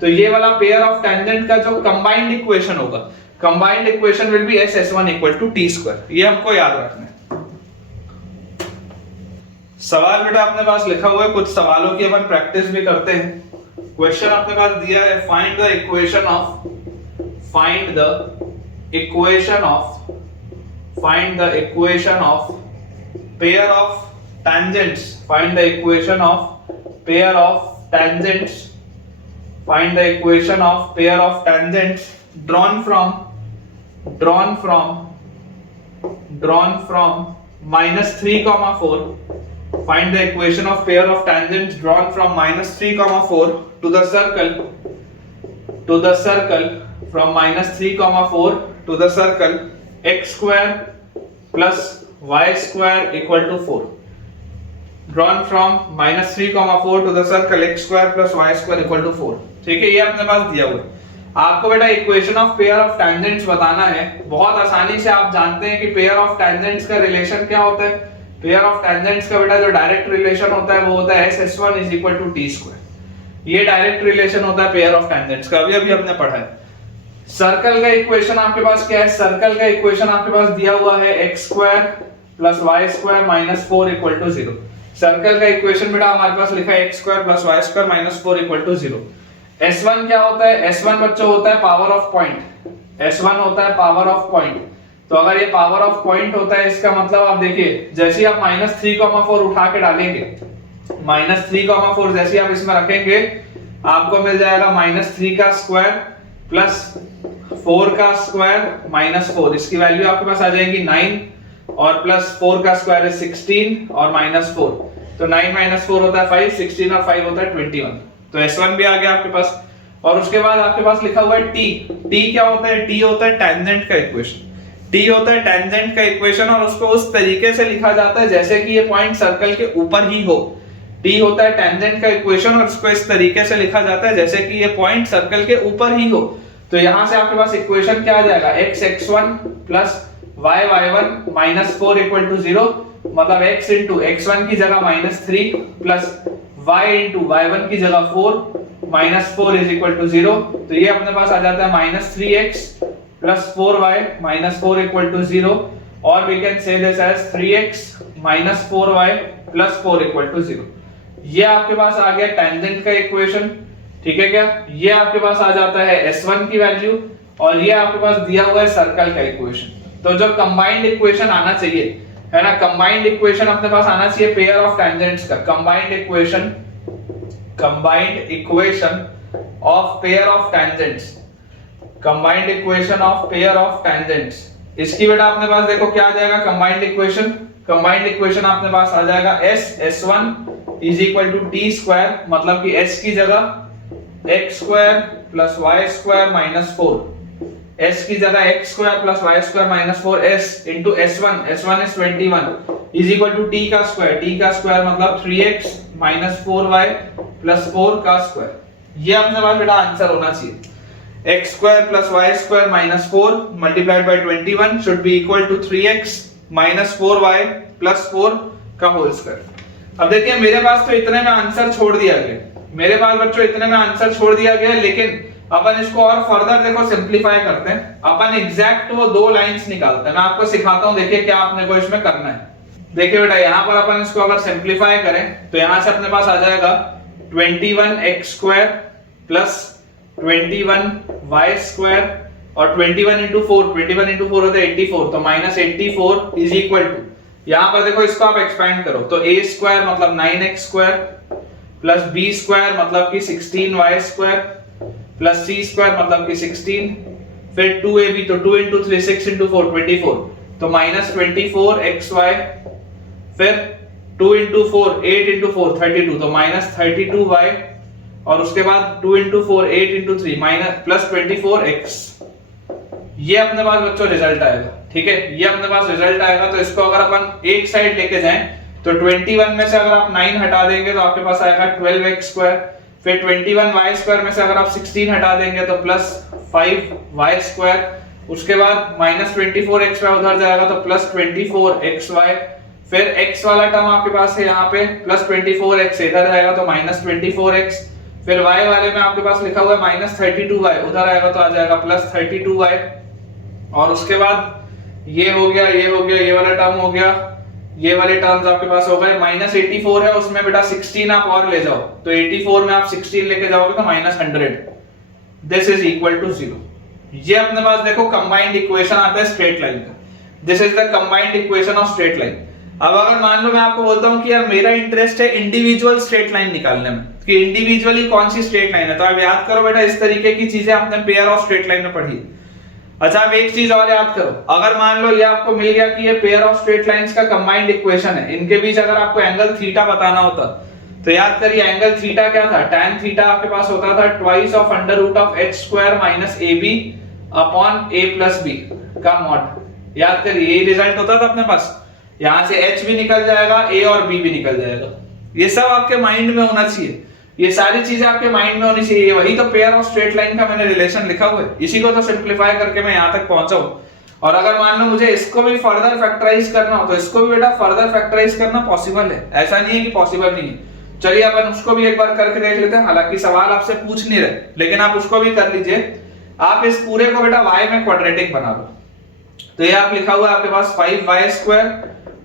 तो ये वाला पेयर ऑफ टेंजेंट का जो कंबाइंड इक्वेशन होगा, combined equation will be S1 equal to t square. ये हमको याद रखना है। सवाल बेटा अपने पास लिखा हुआ है, कुछ सवालों की अपन प्रैक्टिस भी करते हैं। क्वेश्चन अपने पास दिया है, find the equation of pair of tangents, find the equation of pair of tangents drawn from minus 3 comma 4. Find the equation of pair of tangents drawn from minus 3 comma 4 to the circle from minus 3 comma 4 to the circle x square plus y square equal to 4. Drawn from minus 3 comma 4 to the circle x square plus y square equal to 4. ठीक है, ये अपने पास दिया हुआ है। आपको बेटा equation of pair of tangents बताना है। बहुत आसानी से आप जानते हैं कि पेयर ऑफ टेंजेंट्स का रिलेशन क्या होता है। पेयर ऑफ टेंजेंट्स का बेटा जो डायरेक्ट रिलेशन होता है वो होता है S1 is equal to t square. ये डायरेक्ट रिलेशन होता है पेयर ऑफ टेंजेंट्स का, अभी हमने पढ़ा है। सर्कल का इक्वेशन आपके पास क्या है, सर्कल का इक्वेशन आपके पास दिया हुआ है x square plus y square minus 4 equal to 0। Circle का इक्वेशन बेटा हमारे पास लिखा है x square plus y square minus 4 equal to 0। S1 क्या होता है, S1 बच्चों होता है पावर ऑफ पॉइंट। S1 होता है पावर ऑफ पॉइंट। तो अगर ये पावर ऑफ पॉइंट होता है, इसका मतलब आप देखिए जैसे ही आप माइनस 3,4 उठा के डालेंगे, माइनस 3,4 जैसे आप इसमें रखेंगे आपको मिल जाएगा माइनस 3 का स्क्वायर प्लस 4 का स्क्वायर माइनस 4। इसकी वैल्यू आपके पास आ जाएगी 9 और प्लस 4 का स्क्वायर है 16 और माइनस 4। तो 9 माइनस 4 होता है 5, 16 और 5 होता है 21। तो S1 भी आ गया आपके पास। और उसके बाद आपके पास लिखा हुआ है t। t क्या होता है, t होता है टेंजेंट का इक्वेशन। t होता है टेंजेंट का इक्वेशन और उसको उस तरीके से लिखा जाता है जैसे कि ये पॉइंट सर्कल के ऊपर ही हो। t होता है टेंजेंट का इक्वेशन और उसको इस तरीके से लिखा जाता है जैसे कि ये पॉइंट सर्कल के ऊपर ही हो। तो यहां से आपके पास इक्वेशन क्या आ जाएगा, x x1 plus y y1 minus 4 equal to 0। मतलब x इंटू x1 की जगह minus 3 plus y into y1 की जगह 4 माइनस 4 इज इक्वल टू 0। तो ये अपने पास आ जाता है minus 3x plus 4y minus 4 equal to 0। और we can say this as 3x minus 4y plus 4 equal to 0। ये आपके पास आ गया टेंजेंट का इक्वेशन। ठीक है क्या? ये आपके पास आ जाता है S1 की वैल्यू, और ये आपके पास दिया हुआ है सर्कल का इक्वेशन। तो जो कंबाइंड इक्वेशन आना चाहिए है ना, कंबाइंड इक्वेशन अपने पास आना चाहिए पेयर ऑफ टेंजेंट्स का, combined equation of pair of tangents, combined equation of pair of tangents. इसकी बेटा अपने पास देखो क्या आ जाएगा कंबाइंड इक्वेशन, कंबाइंड इक्वेशन अपने पास आ जाएगा S1 is equal to T square, मतलब कि S की जगह x square plus Y square minus 4, s की जगह x square plus Y square minus 4s into S1 इज 21 इज इक्वल टू t का स्क्वायर मतलब 3x माइनस 4y प्लस 4 का स्क्वायर। ये अपने पास बेटा आंसर होना चाहिए। x square plus Y square minus 4 multiplied by 21 should be equal to 3x minus 4y plus 4 का होल स्क्वायर। अब देखिए मेरे पास तो इतने में आंसर छोड़ दिया गया, मेरे पास बच्चों इतने में आंसर छोड़ दिया गया, लेकिन अपन इसको और फर्दर देखो सिंपलीफाई करते हैं, अपन एग्जैक्ट वो दो लाइंस निकालते हैं। मैं आपको सिखाता हूं, देखिए क्या आपने को इसमें करना है। देखिए बेटा यहाँ पर अपन इसको अगर सिंपलीफाई करें तो यहां से अपने पास आ जाएगा 21x square plus 21y square और 21 इंटू 4 होता है 84, तो माइनस 84 इज इक्वल टू, यहां पर देखो इसको आप एक्सपेंड करो तो a स्क्वायर मतलब 9x square plus b square मतलब कि 16y square plus c square मतलब कि 16, फिर 2ab तो 2 इंटू 3 6 इंटू 4 24, तो माइनस 24xy, फिर 2 इंटू 4 8 इंटू 4 32, तो माइनस 32y, और उसके बाद 2 into 4 8 into 3 minus plus 24x। ये अपने पास बच्चों रिजल्ट आएगा, ठीक है, ये अपने पास रिजल्ट आएगा। तो इसको अगर अपन एक साइड लेके जाएं तो 21 में से अगर आप 9 हटा देंगे तो आपके पास आएगा 12x स्क्वायर, फिर 21y स्क्वायर में से अगर आप 16 हटा देंगे तो प्लस 5y स्क्वायर, उसके बाद माइनस 24xy उधर जाएगा तो प्लस 24xy, फिर x वाला टर्म आपके पास है यहाँ पे प्लस 24x इधर जाएगा तो माइनस 24x, फिर y वाले में आपके पास लिखा हुआ है माइनस 32y उधर आएगा तो आ जाएगा प्लस 32y, और उसके बाद ये हो गया, ये हो गया, ये वाला टर्म हो गया, ये वाले टर्म्स आपके पास हो गए। माइनस 84 है उसमें बेटा 16 आप और ले जाओ तो 84 में आप 16 लेके जाओगे तो minus 100, this is equal to 0। ये अपने पास देखो कंबाइंड इक्वेशन आता है स्ट्रेट लाइन का, this is the combined equation of straight line. अब अगर मान लो मैं आपको बोलता हूं कि यार मेरा इंटरेस्ट है इंडिविजुअल स्ट्रेट लाइन निकालने में कि इंडिविजुअली कौन सी स्ट्रेट लाइन है, तो आप याद करो बेटा इस तरीके की चीजें आपने पेयर ऑफ स्ट्रेट लाइन में पढ़ी। अच्छा अब एक चीज और याद करो, अगर मान लो ये आपको मिल गया कि ये पेयर ऑफ स्ट्रेट लाइंस का कंबाइंड इक्वेशन है, इनके बीच अगर आपको एंगल थीटा बताना होता तो याद करिए एंगल थीटा क्या था, tan थीटा आपके पास होता था twice of under root of h square minus ab upon a plus b का मॉड। याद करिए ये रिजल्ट होता था अपने पास, यहां से h भी निकल जाएगा a और b भी निकल जाएगा। ये सब आपके माइंड में होना चाहिए, ये सारी चीजें आपके माइंड में होनी चाहिए। वही तो पेयर ऑफ स्ट्रेट लाइन का मैंने रिलेशन लिखा हुआ है, इसी को तो सिंपलीफाई करके मैं यहां तक पहुंचा हूं। और अगर मान लो मुझे इसको भी फर्दर फैक्टराइज करना हो तो इसको भी बेटा फर्दर फैक्टराइज करना पॉसिबल है, ऐसा नहीं है कि पॉसिबल नहीं है। चलिए अपन उसको भी एक बार करके देख लेते हैं, हालांकि सवाल आपसे पूछ नहीं रहे लेकिन आप उसको भी कर लीजिए। आप इस पूरे को बेटा y में क्वाड्रेटिक बना लो, तो ये आप लिखा हुआ है आपके पास 5y square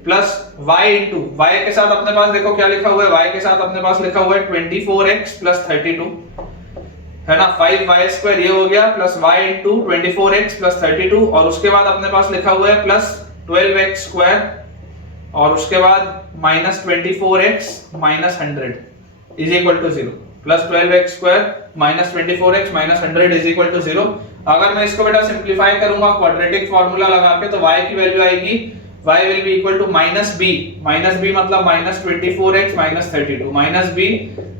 plus y into y के साथ अपने पास देखो क्या लिखा हुआ है, y के साथ अपने पास लिखा हुआ है 24x प्लस 32 है ना, 5y स्क्वायर ये हो गया plus y into 24x plus 32, और उसके बाद अपने पास लिखा हुआ है प्लस 12x स्क्वायर और उसके बाद minus 24x minus 100 is equal to 0, plus 12x square minus 24x minus 100 is equal to 0। अगर मैं इसको बेटा सिंपलीफाई करूंगा क्वाड्रेटिक फार्मूला लगा के तो y की वैल्यू आएगी y will be equal to minus b मतलब minus 24x minus 32 minus b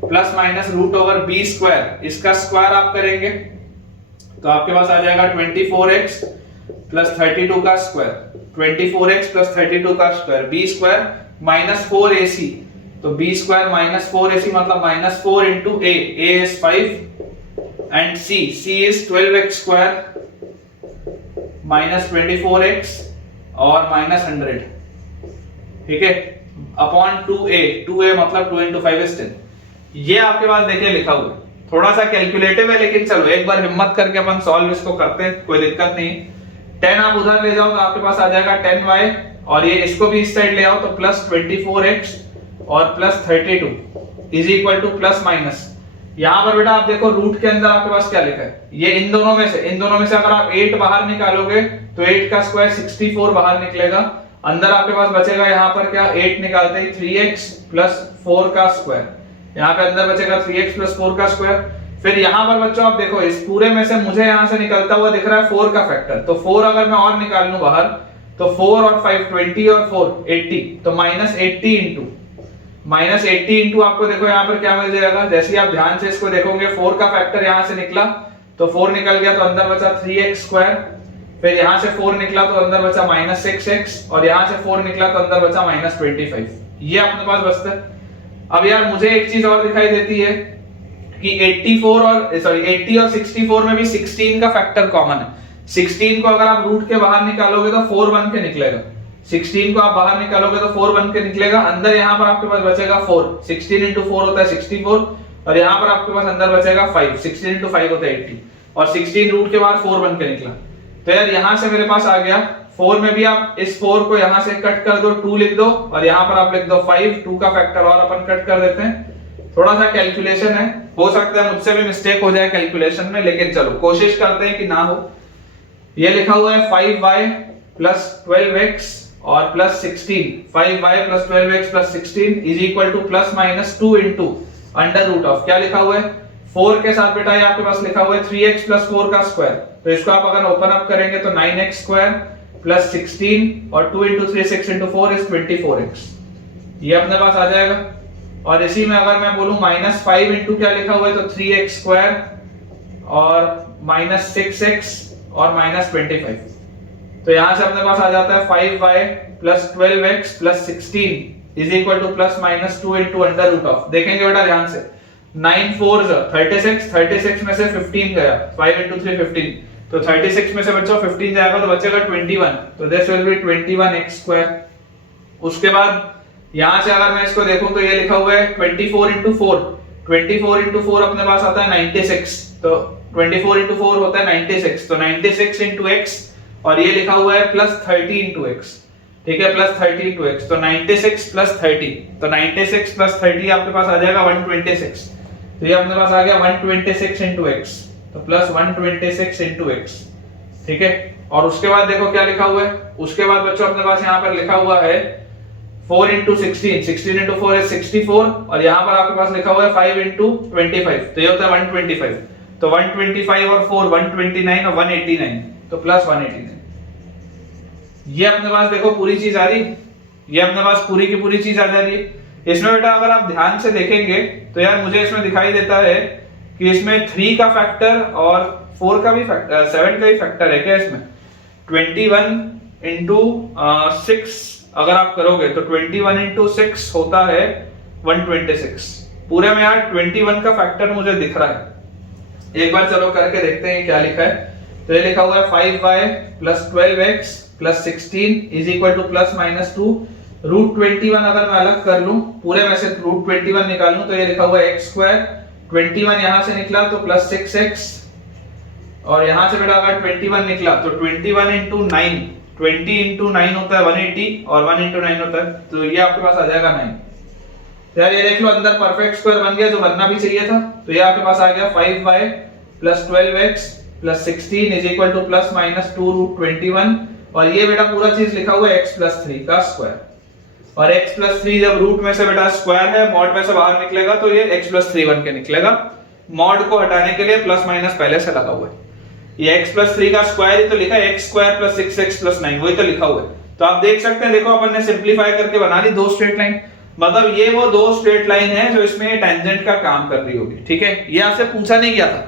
plus minus root over b square, इसका स्क्वायर आप करेंगे तो आपके पास आ जाएगा 24x plus 32 का स्क्वायर, 24x plus 32 का square, b square minus 4ac, तो b स्क्वायर minus 4ac मतलब minus 4 into a is 5 and c is 12x square minus 24x और माइनस 100, ठीक है, अपॉन 2a मतलब 2 into 5 is 10। ये आपके पास देखिए लिखा हुआ है, थोड़ा सा कैलकुलेटिव है लेकिन चलो एक बार हिम्मत करके अपन सॉल्व इसको करते हैं, कोई दिक्कत नहीं। 10 आप उधर ले जाओ तो आपके पास आ जाएगा 10y, और ये इसको भी इस साइड ले आओ तो प्लस 24x और plus 32 is equal to plus minus, यहाँ पर बेटा आप देखो रूट के अंदर आपके पास क्या लिखा है, ये इन दोनों में से अगर आप 8 बाहर निकालोगे तो 8 का स्क्वायर 64 बाहर निकलेगा। अंदर आपके पास बचेगा यहाँ पर क्या, 8 निकालते ही 3x प्लस 4 का स्क्वायर, यहाँ पे अंदर बचेगा 3x प्लस 4 का स्क्वायर। फिर यहाँ पर बच्चों आप देखो इस पूरे में से मुझे यहाँ से निकलता हुआ दिख रहा है 4 का फैक्टर, तो 4 अगर मैं और निकाल लूं बाहर तो 4 और 5 20 और 4 80, तो माइनस 80 इंटू आपको देखो यहाँ पर क्या मिल जाएगा, जैसे ही आप ध्यान से इसको देखोगे 4 का फैक्टर यहाँ से निकला तो 4 निकल गया तो अंदर बचा 3x स्क्वायर, फिर यहाँ से 4 निकला तो अंदर बचा माइनस 6x और यहाँ से 4 निकला तो अंदर बचा माइनस 25, ये अपने पास बचता है। अब यार मुझे एक चीज और दिखाई देती है कि 80 और 64 में भी 16 का फैक्टर कॉमन है। 16 को अगर आप रूट के बाहर निकालोगे तो 4 बन के निकलेगा, 16 को आप बाहर निकालोगे तो 4 बन के निकलेगा। अंदर यहाँ पर आपके पास बचेगा 4, 16 इंटू 4 होता है 64 और यहाँ पर आपके पास अंदर बचेगा 5, 16 इंटू 5 होता है 80 और 16 रूट के बाहर 4 बन के निकला। तो यार यहाँ से मेरे पास आ गया 4 में भी आप इस 4 को यहाँ से कट कर दो, 2 लिख दो और यहाँ पर आप लिख दो 5, 2 का फैक्टर और अपन कट कर देते हैं। थोड़ा सा कैलकुलेशन है, हो सकता है मुझसे भी मिस्टेक हो जाए कैलकुलेशन में, लेकिन चलो कोशिश करते हैं कि ना हो। ये लिखा हुआ है 5y प्लस 12x और plus 16, 5y plus 12x plus 16 is equal to plus minus 2 into under root of क्या लिखा हुआ है 4 के साथ बेटा ये आपके पास लिखा हुआ है 3x प्लस 4 का स्क्वायर, तो इसको आप अगर ओपन अप करेंगे तो 9x स्क्वायर प्लस 16 और 2 इंटू 3 6 इंटू 4 इज 24x, ये अपने पास आ जाएगा। और इसी में अगर मैं बोलूं माइनस 5 इंटू क्या लिखा हुआ है तो 3x स्क्वायर और माइनस 6x और माइनस 25, तो यहां से अपने पास आ जाता है 5y plus 12x plus 16 is equal to plus minus 2 into under root of, देखेंगे बेटा ध्यान से 9 4 36 में से 15 गया, 5 इंटू 3 15, तो 36 में से बच्चों 15 जाएगा तो बचेगा 21, तो this will B 21x square. उसके बाद यहां से अगर मैं इसको देखूं तो ये लिखा हुआ है 24 इंटू 4, 24 इंटू 4 अपने पास आता है 96, तो 24 इंटू 4 होता है 96, तो 96 इंटू x और ये लिखा हुआ है प्लस 30 इंटू x, ठीक है प्लस 30 इंटू x, तो 96 प्लस 30, तो 96 प्लस 30 आपके पास आ जाएगा 126, तो ये अपने पास आ गया 126 इंटू x, तो प्लस 126 इंटू x, ठीक है। और उसके बाद देखो क्या लिखा हुआ है, उसके बाद बच्चों अपने पास यहाँ पर लिखा हुआ है 4 इंटू 16, 16 इंटू 4 is 64 और यहाँ पर आपके पास लिखा हुआ है 5 इंटू 25, तो ये होता है 125, तो 125 और 4 129 और 189, तो प्लस 189, ये अपने पास देखो पूरी चीज आ रही, ये अपने पास पूरी की पूरी चीज आ जा रही है। इसमें बेटा अगर आप ध्यान से देखेंगे तो यार मुझे इसमें दिखाई देता है कि इसमें 3 का फैक्टर और 4 का भी फैक्टर, 7 का भी फैक्टर है क्या इसमें, 21 इंटू 6 अगर आप करोगे तो 21 इंटू 6 होता है 126, पूरे में यार 21 का फैक्टर मुझे दिख रहा है। एक बार चलो करके देखते हैं क्या लिखा है, तो ये लिखा हुआ है 5y plus 12x plus 16 is equal to plus minus 2 root 21, अगर मैं अलग कर लूं पूरे में से रूट 21 निकाल लूं तो ये लिखा हुआ है x स्क्वायर, 21 यहां से निकला तो प्लस 6x और यहां से बेटा अगर 21 निकला तो 21 इंटू 9, 20 इंटू 9 होता है 180 और 1 इंटू 9 होता है, तो ये आपके पास आ जाएगा 9। तो यार ये देख लो अंदर परफेक्ट स्क्वायर बन गया जो बनना भी चाहिए था, तो ये आपके पास आ गया 5y plus 12x plus 16 is equal to plus minus 2 root 21 और ये बेटा पूरा चीज लिखा हुआ है x प्लस 3 का स्क्वायर, और x प्लस 3 जब रूट में से बेटा स्क्वायर है मॉड में से बाहर निकलेगा तो ये x प्लस 3 बन के निकलेगा। मॉड को हटाने के लिए प्लस माइनस पहले से लगा हुआ है, ये x प्लस 3 का स्क्वायर ही तो लिखा है, x square plus 6x plus 9 वही तो लिखा हुआ है। तो आप देख सकते हैं, देखो अपन ने सिंपलीफाई करके बना ली 2 स्ट्रेट लाइन, मतलब ये वो 2 स्ट्रेट लाइन है जो इसमें टेंजेंट का काम कर रही होगी, ठीक है। ये आपसे पूछा नहीं गया था,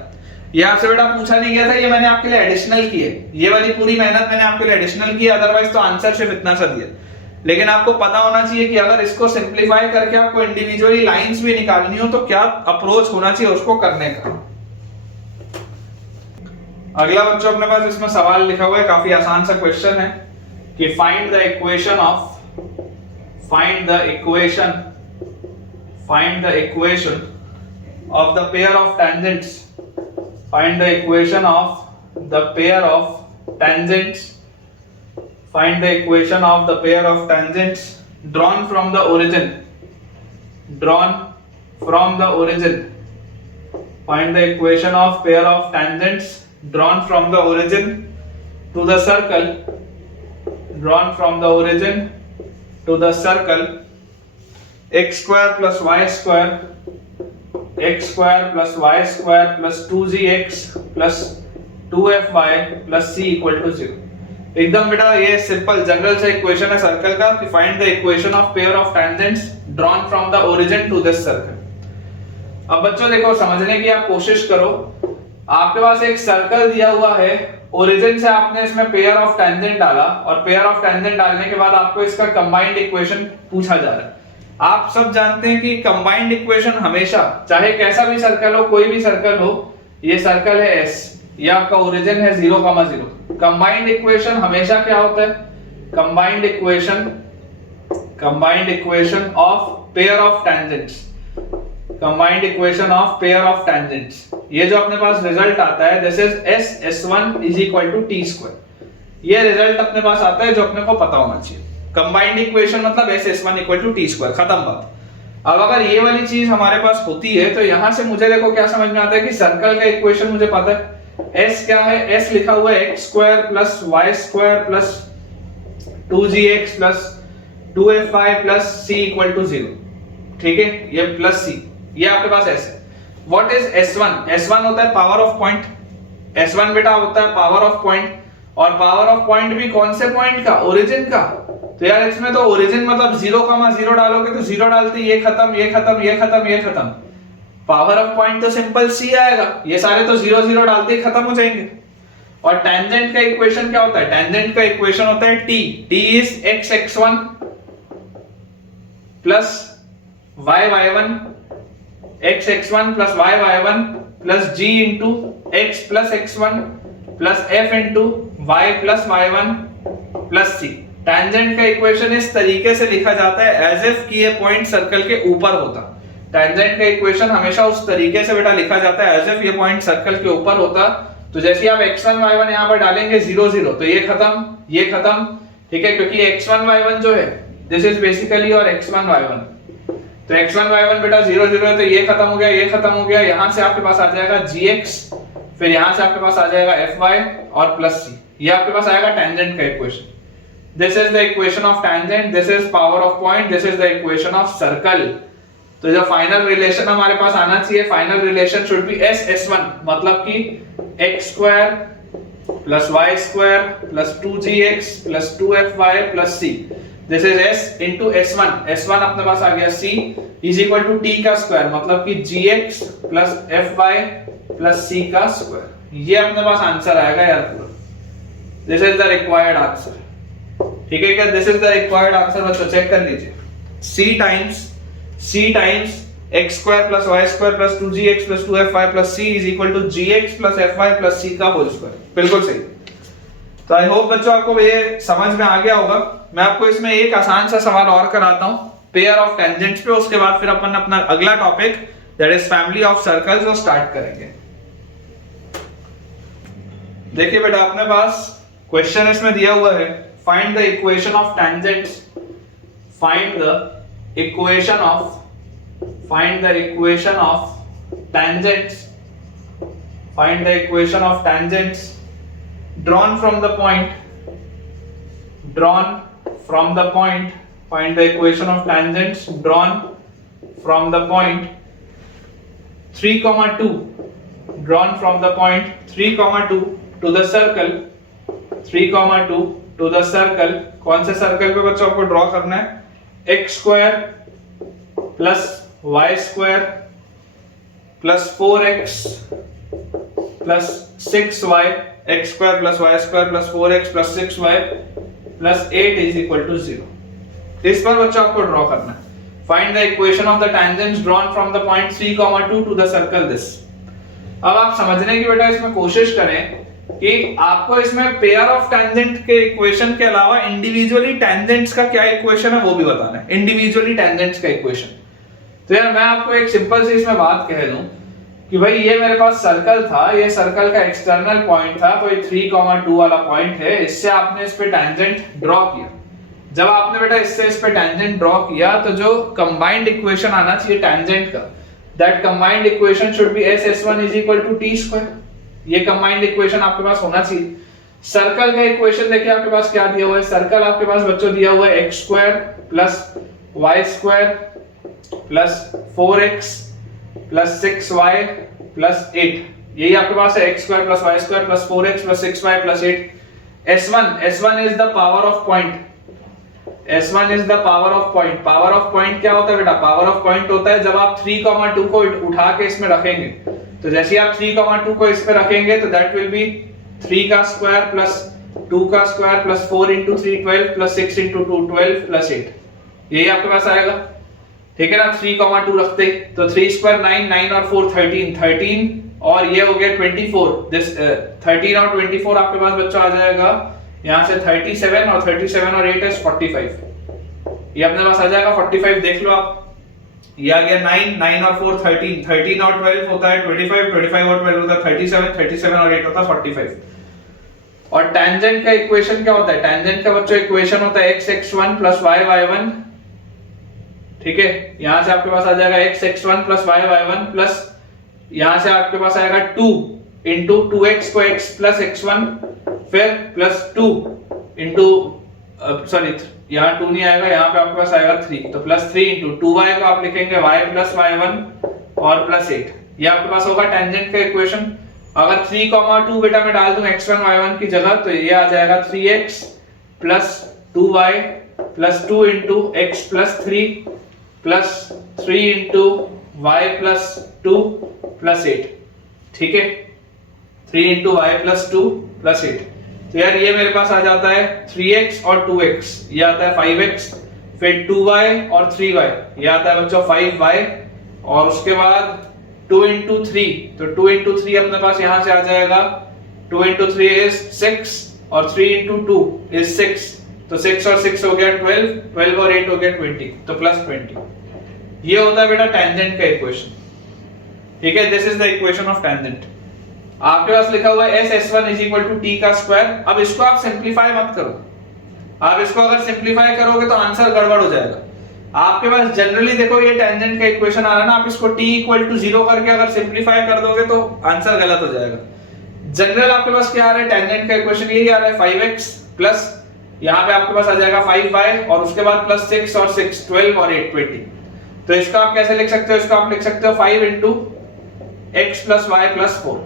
ये आपसे बेटा पूछा नहीं गया था, ये मैंने आपके लिए एडिशनल की है, ये वाली पूरी मेहनत मैंने आपके लिए एडिशनल की है, अदरवाइज तो आंसर सिर्फ इतना सा दिया। लेकिन आपको पता होना चाहिए कि अगर इसको सिंपलीफाई करके आपको इंडिविजुअली लाइंस भी निकालनी हो तो क्या अप्रोच होना चाहिए उसको करने का। अगला बच्चों अपने पास इसमें सवाल लिखा हुआ है, काफी आसान सा क्वेश्चन है कि find the equation of the pair of tangents, find the equation of the pair of tangents, find the equation of the pair of tangents drawn from the origin find the equation of pair of tangents drawn from the origin to the circle, drawn from the origin to the circle, x square plus y square, x square plus y square plus 2gx plus 2fy plus c equal to 0। एकदम बेटा ये simple general सा equation है circle का कि find the equation of pair of tangents drawn from the origin to this circle. अब बच्चों देखो समझने की आप कोशिश करो, आपके पास एक सर्कल दिया हुआ है, ओरिजिन से आपने इसमें पेयर ऑफ टेंजेंट डाला और पेयर ऑफ टेंजेंट डालने के बाद आपको इसका कंबाइंड इक्वेशन पूछा जा रहा है। आप सब जानते हैं कि कंबाइंड इक्वेशन हमेशा, चाहे कैसा भी सर्कल हो, कोई भी सर्कल हो, ये सर्कल है S, ये आपका ओरिजिन है 0,0, कंबाइंड इक्वेशन हमेशा क्या होता है, combined equation of pair of tangents, combined equation of pair of tangents. ये जो अपने पास रिजल्ट आता है this is S1 is equal to T square, ये रिजल्ट अपने पास आता है जो अपने को पता होना चाहिए। कंबाइंड इक्वेशन मतलब S1 equal to T square, खत्म बात। अब अगर ये वाली चीज हमारे पास होती है तो यहां से मुझे देखो क्या समझ में आता है कि सर्कल का इक्वेशन मुझे पता है, S क्या है, S लिखा हुआ है x square plus y square plus 2gx plus 2fy plus c equal to 0, ठीक है, ये प्लस c, ये आपके पास S है। What is S1? S1 होता है पावर ऑफ पॉइंट, S1 बेटा होता है पावर ऑफ पॉइंट, और पावर ऑफ पॉइंट भी कौन से पॉइंट का, ओरिजिन का। तो यार इसमें तो ओरिजिन मतलब 0,0 डालोगे तो 0 डालते ये खत्म, ये खत्म, ये खत्म, ये खत्म। पावर ऑफ पॉइंट तो सिंपल c आएगा, ये सारे तो 0 0 डालते ही खत्म हो जाएंगे। और टेंजेंट का इक्वेशन क्या होता है, टेंजेंट का इक्वेशन होता है t, t is x(x1) plus y(y1), x(x1) plus y(y1) plus g into x plus x1 plus f into y plus y1 plus c। Tangent का इक्वेशन इस तरीके से लिखा जाता है एज इफ कि ये पॉइंट सर्कल के ऊपर होता। टेंजेंट का इक्वेशन हमेशा उस तरीके से बेटा लिखा जाता है एज इफ ये पॉइंट सर्कल के ऊपर होता। तो जैसे आप x1 y1 यहां पर डालेंगे 0 0 तो ये खत्म, ये खत्म, ठीक है, क्योंकि x1 y1 जो है दिस इज बेसिकली और x1 y1, तो x1 y1 बेटा 0 0 है तो ये खत्म हो गया, ये खत्म हो गया। यहां से आपके पास आ जाएगा gx, फिर यहां से आपके पास आ जाएगा fy और प्लस c, ये आपके पास आएगा टेंजेंट का equation. This is the equation of tangent, this is power of point, this is the equation of circle। तो जो फाइनल रिलेशन हमारे पास आना चाहिए, final relation should be S1, मतलब कि x square plus y square plus 2gx plus 2fy plus c। This is S into S1, S1 अपने पास आ गया c is equal to t का स्क्वायर, मतलब कि gx plus fy plus c का स्क्वायर। ये अपने पास आंसर आएगा यार पूरा। This is the required answer, ठीक है क्या, this is the required answer. बच्चों चेक कर लीजिए, c times x square plus y square plus 2gx plus 2fy plus c is equal to gx plus fy plus c का whole square. बिल्कुल सही। तो आई होप बच्चों आपको ये समझ में आ गया होगा। मैं आपको इसमें एक आसान सा सवाल और कराता हूं पेयर ऑफ टेंजेंट्स पे, उसके बाद फिर अपन अपना अगला topic that is family of circles वो स्टार्ट करेंगे। देखिए बेटा अपने पास क्वेश्चन इसमें दिया हुआ है, find the equation of tangents, find the equation of tangents, find the equation of tangents drawn from the point, find the equation of tangents drawn from the point 3, 2, drawn from the point 3, 2 to the circle 3, 2 to the circle. कौन से circle पे बच्चों आपको draw करना है, x square plus y square plus 4x plus 6y, x square plus y square plus 4x plus 6y plus 8 is equal to 0। इस पर बच्चों आपको ड्रॉ करना है। Find the equation of the tangents drawn from the point 3, 2 to the circle this. अब आप समझने की बेटा इसमें कोशिश करें कि आपको इसमें पेयर ऑफ टेंजेंट के इक्वेशन के अलावा इंडिविजुअली टेंजेंट्स का क्या इक्वेशन है वो भी बताना है, इंडिविजुअली टेंजेंट्स का इक्वेशन। तो यार मैं आपको एक सिंपल सी इसमें बात कह दूं कि भाई ये मेरे पास सर्कल था, ये सर्कल का एक्सटर्नल पॉइंट था, कोई 3, 2 वाला पॉइंट है, इससे आपने इस पे टेंजेंट ड्रॉ किया। जब आपने बेटा इससे इस पे टेंजेंट ड्रॉ किया तो जो कंबाइंड इक्वेशन आना चाहिए टेंजेंट का that combined equation should be S(S1) is equal to T square. ये कंबाइंड इक्वेशन आपके पास होना चाहिए। सर्कल का इक्वेशन देखिए आपके पास क्या दिया हुआ है, सर्कल आपके पास बच्चों दिया हुआ है x square plus y square plus 4x plus 6y plus 8, यही आपके पास है x square plus y square plus 4x plus 6y plus 8। S1 is the power of point, S1 is the power of point. Power of point क्या होता है बेटा, power of point होता है जब आप 3,2 को उठा के इसमें रखेंगे, तो जैसे आप 3,2 को इस पे रखेंगे तो दैट विल बी 3 का स्क्वायर प्लस 2 का square plus 4 into 3 12 plus 6 into 2 12 plus 8, यही आपके पास आएगा। ठीक है ना, 3,2 रखते तो 3 स्क्वायर 9, 9 और 4 13, 13 और ये हो गया 24। दिस 13 और 24 आपके पास बच्चों आ जाएगा यहाँ से 37 और 37 और 8 is 45, ये अपने पास आ जाएगा 45। देख लो आप, ये आ गया 9, 9 और 4 13, 13 और 12 होता है 25, 25 और 12 होता है 37, 37 और 8 होता है 45। और टेंजेंट का इक्वेशन क्या होता है, टेंजेंट का बच्चों इक्वेशन होता है x(x1) प्लस y(y1), ठीक है। यहां से आपके पास आ जाएगा x(x1) प्लस y(y1) प्लस यहां से आपके पास आएगा 2 into 2x को x प्लस x1 फिर प्लस 2 into सॉरी यहाँ 2 नहीं आएगा, यहाँ पे आपके पास आएगा 3, तो प्लस 3 into 2y को आप लिखेंगे y प्लस y1 और प्लस 8, ये आपके पास होगा टेंजेंट का इक्वेशन। अगर 3,2 बेटा मैं डाल दूं x1 y1 की जगह तो ये आ जाएगा 3x plus 2y plus 2 into x plus 3 plus 3 into y plus 2 plus 8, ठीक है, 3 into y प्लस 2 प्लस 8। तो यार ये मेरे पास आ जाता है 3x और 2x, ये आता है 5x, फिर 2y और 3y, ये आता है बच्चों 5y, और उसके बाद 2 into 3, तो 2 into 3 अपने पास यहाँ से आ जाएगा 2 into 3 is 6 और 3 into 2 is 6, तो 6 और 6 हो गया 12, 12 और 8 हो गया 20, तो प्लस 20। ये होता है बेटा टेंजेंट का इक्वेशन, ठीक है, this is the equation of tangent. आपके पास लिखा हुआ है S(S1) is equal to T का स्क्वायर। अब इसको आप सिंप्लीफाई मत करो, आप इसको अगर सिंप्लीफाई करोगे तो आंसर गड़बड़ हो जाएगा। आपके पास जनरली देखो ये टेंजेंट का इक्वेशन आ रहा है ना, आप इसको t इक्वल टू 0 करके अगर सिंप्लीफाई कर दोगे तो आंसर गलत हो जाएगा। जनरल आपके पास क्या आ रहा है, टेंजेंट का इक्वेशन यही आ रहा है 5x प्लस यहाँ पे आपके पास आ जाएगा 5y और उसके बाद प्लस 6 और 6 12 और 8 20। तो इसको आप कैसे लिख सकते हो, इसको आप लिख सकते हो 5 into x plus y plus 4,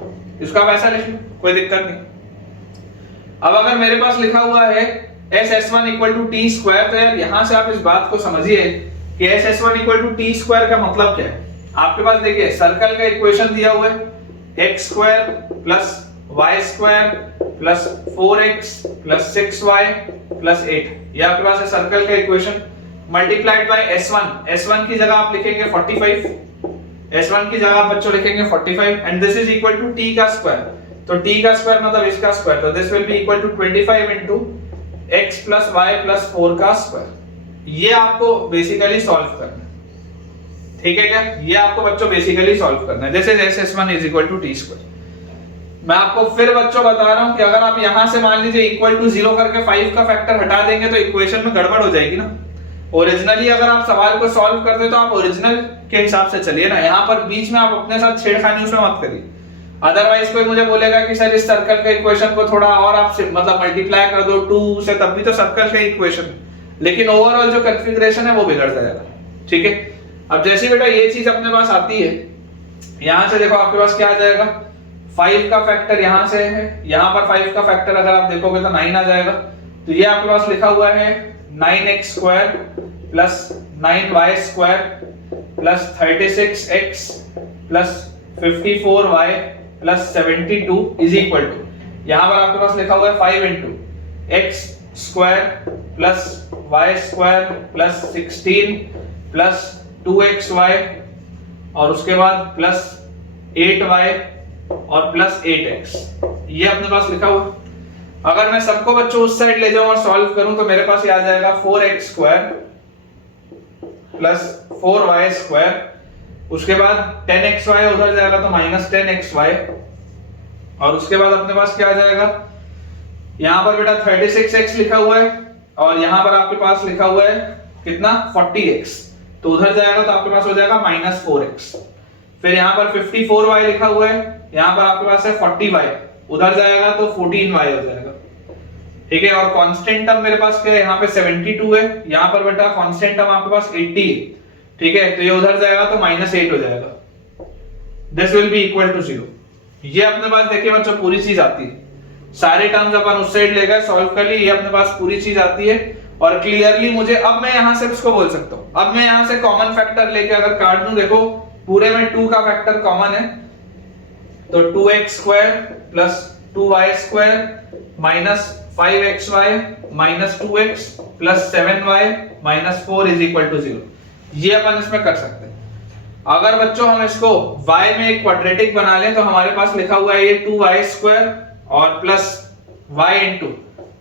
इसको आप ऐसा लिख लो, कोई दिक्कत नहीं। अब अगर मेरे पास लिखा हुआ है S(S1) equal to T square, तो यार यहां से आप इस बात को समझिए कि S(S1) equal to T square का मतलब क्या है। आपके पास देखिए सर्कल का इक्वेशन दिया हुआ है x square plus y square plus 4x plus 6y plus 8, ये आपके पास है सर्कल का इक्वेशन, मल्टीप्लाइड बाय S1 की जगह आप लिखेंगे 45, S1 की जगह आप बच्चों लिखेंगे 45 and this is equal to t का स्क्वायर, तो t का स्क्वायर मतलब इसका स्क्वायर, तो this will be equal to 25 into x plus y plus 4 का स्क्वायर। ये आपको बेसिकली सॉल्व करना है, ठीक है क्या, ये आपको बच्चों बेसिकली सॉल्व करना है। जैसे S(S1) is equal to T square. मैं आपको फिर बच्चों बता रहा हूं कि अगर आप यहां से मान लीजिए इक्वल टू 0 करके 5 का फैक्टर हटा देंगे तो इक्वेशन में गड़बड़ हो जाएगी ना। ओरिजिनली अगर आप सवाल को सॉल्व करते तो आप ओरिजिनल के हिसाब से चलिए ना, यहाँ पर बीच में आप अपने साथ छेड़खानी उसमें मत करिए। अदरवाइज कोई मुझे बोलेगा कि सर इस सर्कल के इक्वेशन को थोड़ा और आप मतलब मल्टीप्लाई कर दो 2 से, तब भी तो सर्कल का इक्वेशन, लेकिन ओवरऑल जो कॉन्फ़िगरेशन है वो बिगड़ जाएगा, ठीक है। अब जैसे बेटा ये चीज अपने पास आती है, यहां से देखो आपके पास क्या आ जाएगा, 5 का फैक्टर यहां से है, यहां पर 5 का फैक्टर अगर आप देखोगे तो 9 आ जाएगा, तो ये आपके पास लिखा हुआ है 9x square plus 9y square plus 36x plus 54y plus 72 is equal to, यहां पर आपके पास लिखा हुआ है 5 into x square plus y square plus 16 plus 2xy और उसके बाद प्लस 8y और प्लस 8x, ये अपने पास लिखा हुआ। अगर मैं सबको बच्चों उस साइड ले जाऊं और सॉल्व करूं तो मेरे पास ये आ जाएगा 4x square plus 4y square, उसके बाद 10xy उधर जाएगा तो माइनस 10xy, और उसके बाद अपने पास क्या आ जाएगा, यहां पर बेटा 36x लिखा हुआ है और यहां पर आपके पास लिखा हुआ है कितना 40x, तो उधर जाएगा तो आपके पास हो जाएगा माइनस 4x। फिर यहाँ पर 54y लिखा हुआ है, यहाँ पर आपके पास है 40y, उधर जाएगा तो 14y हो जाएगा, ठीक है। और कांस्टेंट टर्म मेरे पास क्या है, यहाँ पे 72 है, यहाँ पर बेटा कांस्टेंट टर्म आपके पास 80 है, ठीक है। तो ये उधर जाएगा तो -8 हो जाएगा, this will be equal to 0। ये अपने पास देखिए बच्चों पूरी चीज आती है, सारे टर्म्स अपन उस साइड लेकर सॉल्व कर लिए, ये अपने पास पूरी चीज आती है। और क्लियरली मुझे अब मैं यहां से इसको बोल सकता हूं, अब मैं यहां से कॉमन फैक्टर लेके अगर काट दूं, देखो पूरे में 2 का फैक्टर कॉमन है, तो 2x² plus 2y² minus 5xy minus 2x plus 7y minus 4 is equal to 0। ये अपन इसमें कर सकते हैं। अगर बच्चों हम इसको y में एक क्वाड्रेटिक बना लें तो हमारे पास लिखा हुआ है ये 2y² और प्लस y इंटू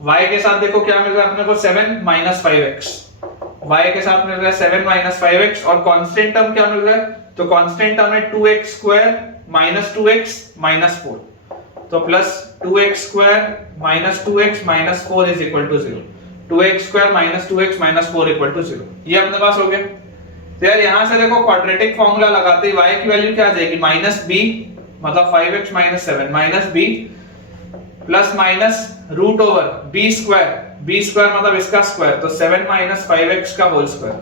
y के साथ देखो क्या मिल रहा है अपने को 7 माइनस 5x, y के साथ मिल रहा है 7 माइनस 5x, और कांस्टेंट टर्म क्या मिल रहा है, तो कांस्टेंट टर्म है 2x² माइनस 2x माइनस 4, तो plus 2x² minus 2x minus 4 is equal to 0, 2x² minus 2x minus 4 equal to 0। ये अपने पास हो गया। तो यार यहां से देखो क्वाड्रेटिक फॉर्मूला लगाते ही y की वैल्यू क्या आ जाएगी, -b मतलब 5x minus 7 minus b plus minus root over b square मतलब इसका स्क्वायर, तो 7 माइनस 5x का whole square,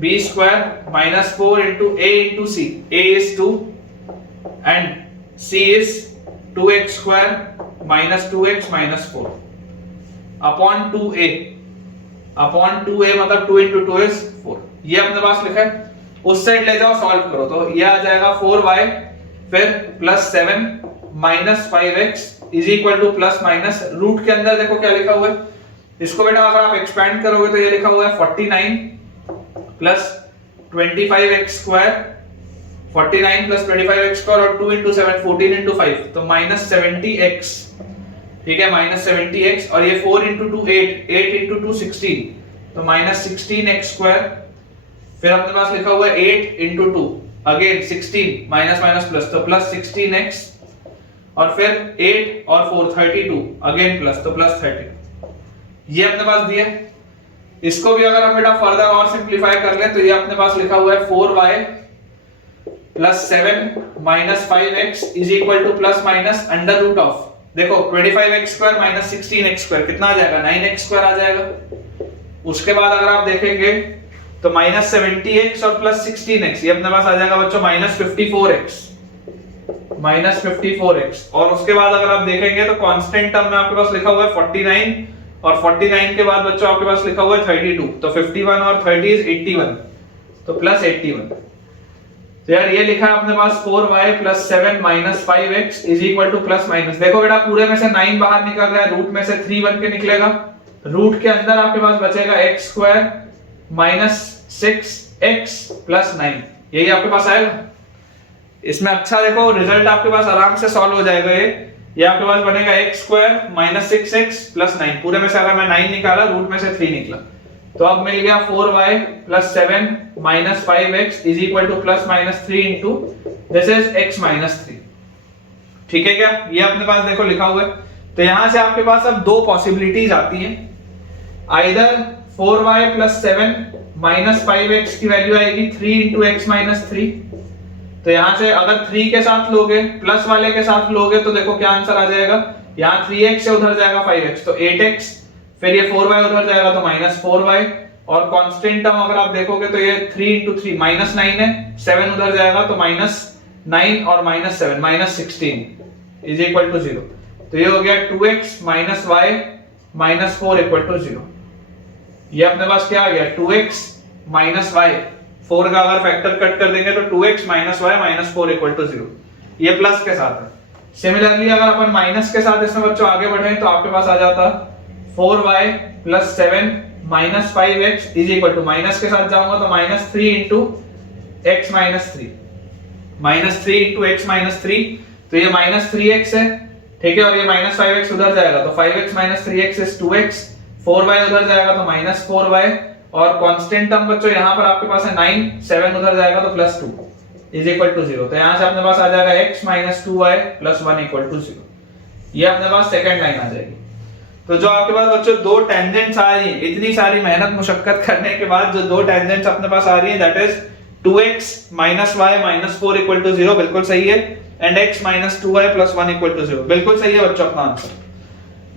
b square minus 4 into a into c, a is 2 and c is 2x square minus 2x minus 4 upon 2a मतलब 2 into 2 is 4। ये अपने पास लिखा है, उस साइड ले जाओ सॉल्व करो तो ये आ जाएगा 4y फिर plus 7 minus 5x is equal to plus minus root के अंदर देखो क्या लिखा हुआ है, इसको बेटा अगर आप एक्सपेंड करोगे तो ये लिखा हुआ है 49 plus 25x square, 49 plus 25x square और 2 इंटू 7 14 इंटू 5 तो माइनस 70x, ठीक है, माइनस 70x, और ये 4 इंटू 2 8 इंटू 2 16 तो माइनस 16x स्क्वायर, फिर अपने पास लिखा हुआ है 8 into 2 again 16 minus minus plus तो प्लस 16x, और फिर 8 और 4 32 अगेन प्लस तो प्लस 30। ये अपने पास दिया। इसको भी अगर हम बेटा फर्दर और सिंपलीफाई कर लें तो ये अपने पास लिखा हुआ है 4y plus 7 minus 5x is equal to plus minus under root of, देखो 25x square minus 16x square कितना आ जाएगा, 9x स्क्वायर आ जाएगा। उसके बाद अगर आप देखेंगे तो माइनस 70x और प्लस 16x, ये अपने पास आ जाएगा बच्चों माइनस 54x, और उसके बाद अगर आप देखेंगे तो कांस्टेंट टर्म में आपके पास लिखा हुआ है 49, और 49 के बाद बच्चों आपके पास लिखा हुआ है 32, तो 51 और 30 इज 81, तो प्लस 81। तो यार ये लिखा है अपने पास 4y plus 7 minus 5x is equal to plus minus, देखो बेटा पूरे में से 9 बाहर निकल रहा है, रूट में से 3 बन के निकलेगा, रूट के अंदर आपके पास बचेगा x square minus 6x plus 9, यही आपके पास आएगा। इसमें अच्छा देखो रिजल्ट आपके पास आराम से सॉल्व हो जाएगा। ये आपके पास बनेगा x square minus 6x plus 9, पूरे में से अगर मैं 9 निकाला रूट में से 3 निकला, तो अब मिल गया 4y plus 7 minus 5x is equal to plus minus 3 into this is x minus 3, ठीक है क्या। ये अपने पास देखो लिखा हुआ है। तो यहां से आपके पास अब दो पॉसिबिलिटीज आती हैं, either 4y plus 7 minus 5x की वैल्यू आएगी 3 इंटू x माइनस 3, तो यहां से अगर 3 के साथ लोगे प्लस वाले के साथ लोगे तो देखो क्या आंसर आ जाएगा, यहाँ 3x से उधर जाएगा 5x तो 8x, फिर ये 4y उधर जाएगा तो माइनस 4y, और कांस्टेंट टर्म अगर आप देखोगे तो ये 3 इंटू 3 माइनस 9 है, 7 उधर जाएगा तो माइनस 9 और minus 7 minus 16 is equal to 0, तो ये हो गया 2x minus y minus 4 equal to 0। ये अपने पास क्या आ गया 2x माइनस y, 4 का अगर फैक्टर कट कर देंगे तो 2x minus y minus 4 equal to 0, ये प्लस के साथ है। सिमिलरली अगर अपन माइनस के साथ इसमें बच्चों आगे बढ़े तो आपके पास आ जाता 4y plus 7 minus 5x is equal to, minus के साथ जाऊंगा तो minus 3 into x minus 3, minus 3 into x minus 3, तो ये माइनस 3x है, ठीक है, और ये माइनस 5x उधर जाएगा तो 5x minus 3x is 2x, 4y उधर जाएगा तो माइनस 4y, और कांस्टेंट टर्म बच्चों यहाँ पर आपके पास है 9, 7 उधर जाएगा तो प्लस 2 इज इक्वल टू 0, तो यहाँ से अपने पास आ जाएगा x minus 2y plus 1 equal to 0। ये अपने पास सेकंड लाइन आ जाएगी। तो जो आपके पास बच्चों दो टेंजेंट्स आ रही हैं, इतनी सारी मेहनत मुशक्कत करने के बाद जो दो टेंजेंट्स अपने पास आ रही हैं, that is 2x minus y minus 4 equal to 0 बिल्कुल सही है, and x minus 2y plus 1 equal to 0 बिल्कुल सही है बच्चों अपना आंसर।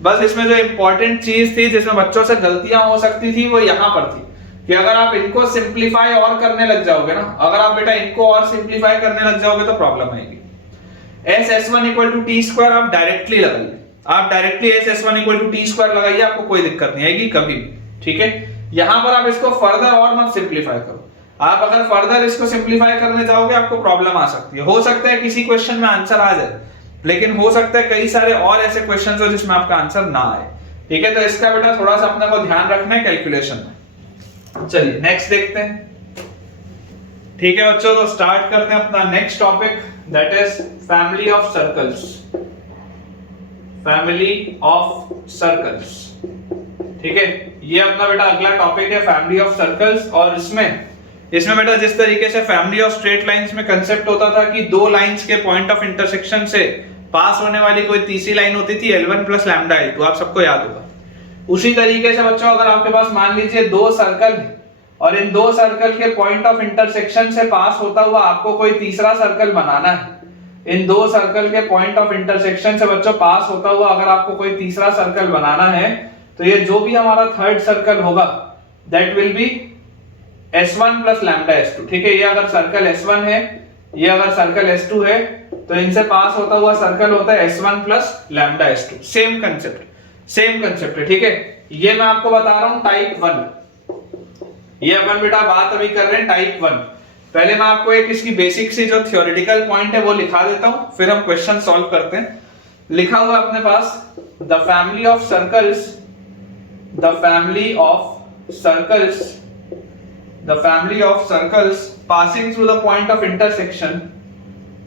बस इसमें जो इंपॉर्टेंट चीज थी जिसमें बच्चों से गलतियां हो सकती थी वो यहाँ पर थी कि अगर आप इनको सिंप्लीफाई और करने लग जाओगे ना, अगर आप बेटा इनको और सिंप्लीफाई करने लग जाओगे तो प्रॉब्लम आएगी। s s1 equal to t square आप डायरेक्टली लगाइए, आप directly s s1 equal to t square लगाइए, आपको कोई दिक्कत नहीं आएगी कभी भी, ठीक है। यहां पर आप इसको फर्दर और मत सिंप्लीफाई करो, आप अगर फर्दर इसको सिंप्लीफाई करने जाओगे आपको प्रॉब्लम आ सकती है। हो सकता है किसी क्वेश्चन में आंसर आ जाए, लेकिन हो सकता है कई सारे और ऐसे क्वेश्चंस हो जिसमें आपका आंसर ना आए, ठीक है। तो इसका बेटा थोड़ा सा अपने को ध्यान रखना है कैलकुलेशन में। चलिए नेक्स्ट देखते हैं, ठीक है बच्चों। तो स्टार्ट करते हैं अपना next topic, that is family of circles. Family of circles, ठीक है, ये अपना बेटा अगला टॉपिक है फैमिली ऑफ सर्कल्स। और इसमें बेटा जिस तरीके से फैमिली ऑफ स्ट्रेट लाइंस में कंसेप्ट होता था कि दो लाइंस के पॉइंट ऑफ इंटरसेक्शन से पास होने वाली कोई तीसरी लाइन होती थी L1 प्लस लैम्डा L2, आप सबको याद होगा। उसी तरीके से बच्चों अगर आपके पास मान लीजिए दो सर्कल है और इन दो सर्कल के पॉइंट ऑफ इंटरसेक्शन से पास होता हुआ आपको कोई तीसरा सर्कल बनाना है, इन दो सर्कल के पॉइंट ऑफ इंटरसेक्शन से बच्चों पास होता हुआ अगर आपको कोई तीसरा सर्कल बनाना है तो ये जो भी हमारा थर्ड सर्कल होगा that will be S1 plus lambda S2, ठीक है। ये अगर सर्कल S1 है, ये अगर सर्कल S2 है, तो इनसे पास होता हुआ सर्कल होता है S1 plus lambda S2। Same concept है, ठीक है। ये मैं आपको बता रहा हूं टाइप 1, ये अपन बेटा बात अभी कर रहे हैं टाइप 1। पहले मैं आपको एक इसकी बेसिक सी जो थ्योरेटिकल पॉइंट है वो लिखा देता हूं, फिर हम क्वेश्चन सॉल्व करते हैं। लिखा हुआ अपने पास the family of circles, the family of circles passing through the point of intersection,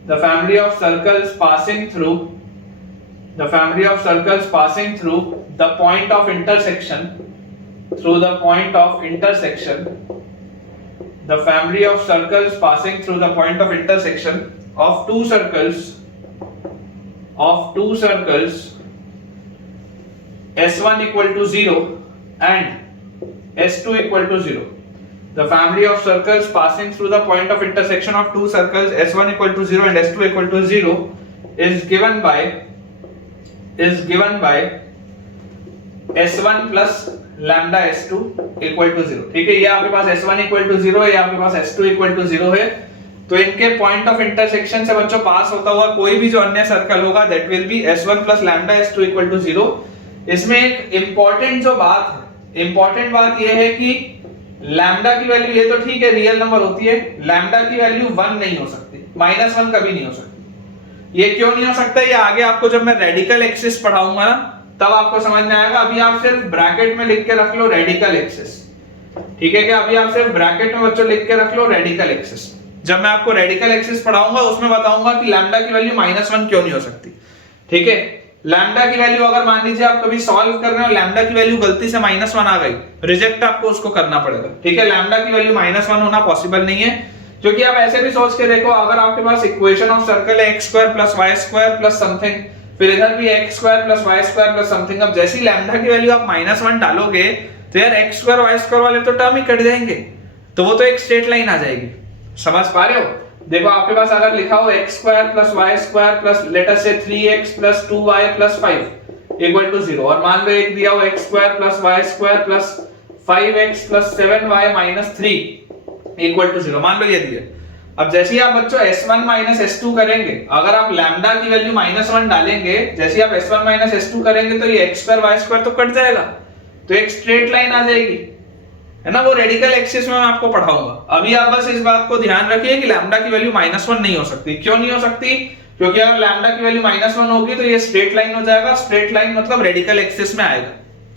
the family of circles passing through the point of intersection, the family of circles passing through the point of intersection of two circles S1 equal to 0 and S2 equal to 0. The family of circles passing through the point of intersection of two circles S1 equal to 0 and S2 equal to 0 is given by S1 plus lambda S2 equal to 0, ठीक है। ये आपके पास S1 equal to 0 है, ये आपके पास S2 equal to 0 है। तो इनके पॉइंट ऑफ इंटरसेक्शन से बच्चों पास होता हुआ कोई भी जो अन्य सर्कल होगा that will be S1 plus lambda S2 equal to 0। इसमें एक इंपॉर्टेंट बात यह है कि लैम्डा की वैल्यू, ये तो ठीक है रियल नंबर होती है, लैम्डा की वैल्यू 1 नहीं हो सकती, -1 कभी नहीं हो सकती। ये क्यों नहीं हो सकता, ये आगे आपको जब मैं रेडिकल एक्सिस पढ़ाऊंगा ना तब आपको समझ में आएगा। अभी आप सिर्फ ब्रैकेट में लिख के रख लो रेडिकल एक्सिस, ठीक है क्या। अभी आप सिर्फ ब्रैकेट में बच्चों लिख के रख लो रेडिकल एक्सिस। जब मैं आपको रेडिकल एक्सिस पढ़ाऊंगा उसमें बताऊंगा कि लैम्डा की वैल्यू -1 क्यों नहीं हो सकती, ठीक है। लैम्डा की वैल्यू अगर मान लीजिए आप कभी सॉल्व कर रहे हो, लैम्डा की वैल्यू गलती से -1 आ गई, रिजेक्ट आपको उसको करना पड़ेगा, ठीक है। लैम्डा की वैल्यू -1 होना पॉसिबल नहीं है, क्योंकि आप ऐसे भी सोच के देखो, अगर आपके पास इक्वेशन ऑफ सर्कल है x² + y² + समथिंग, फिर इधर भी x² + y² + समथिंग। अब जैसी लैम्डा की वैल्यू आप -1 डालोगे तो यार x² y² वाले तो टर्म ही कट जाएंगे, तो वो तो एक स्ट्रेट लाइन आ जाएगी। समझ पा रहे हो? देखो आपके पास अगर लिखा हो x² + y² + लेट अस से 3x + 2y + 5 इक्वल टू 0, और मान लो एक दिया हो x² + y² + 5x + 7y - 3 equal to 0, मान लो ये दिया। अब जैसे ही आप बच्चों S1 - S2 करेंगे, अगर आप लैम्डा की वैल्यू -1 डालेंगे, जैसे ही आप S1 - S2 करेंगे तो ये x² y² तो कट जाएगा, तो एक स्ट्रेट लाइन आ जाएगी, है ना। वो रेडिकल एक्सिस में मैं आपको पढ़ाऊंगा। अभी आप बस इस बात को ध्यान रखिए कि लैम्डा की वैल्यू -1 नहीं हो सकती। क्यों नहीं हो सकती? क्योंकि अगर लैम्डा की वैल्यू -1 होगी तो ये स्ट्रेट लाइन हो जाएगा। स्ट्रेट लाइन मतलब रेडिकल एक्सिस में आएगा,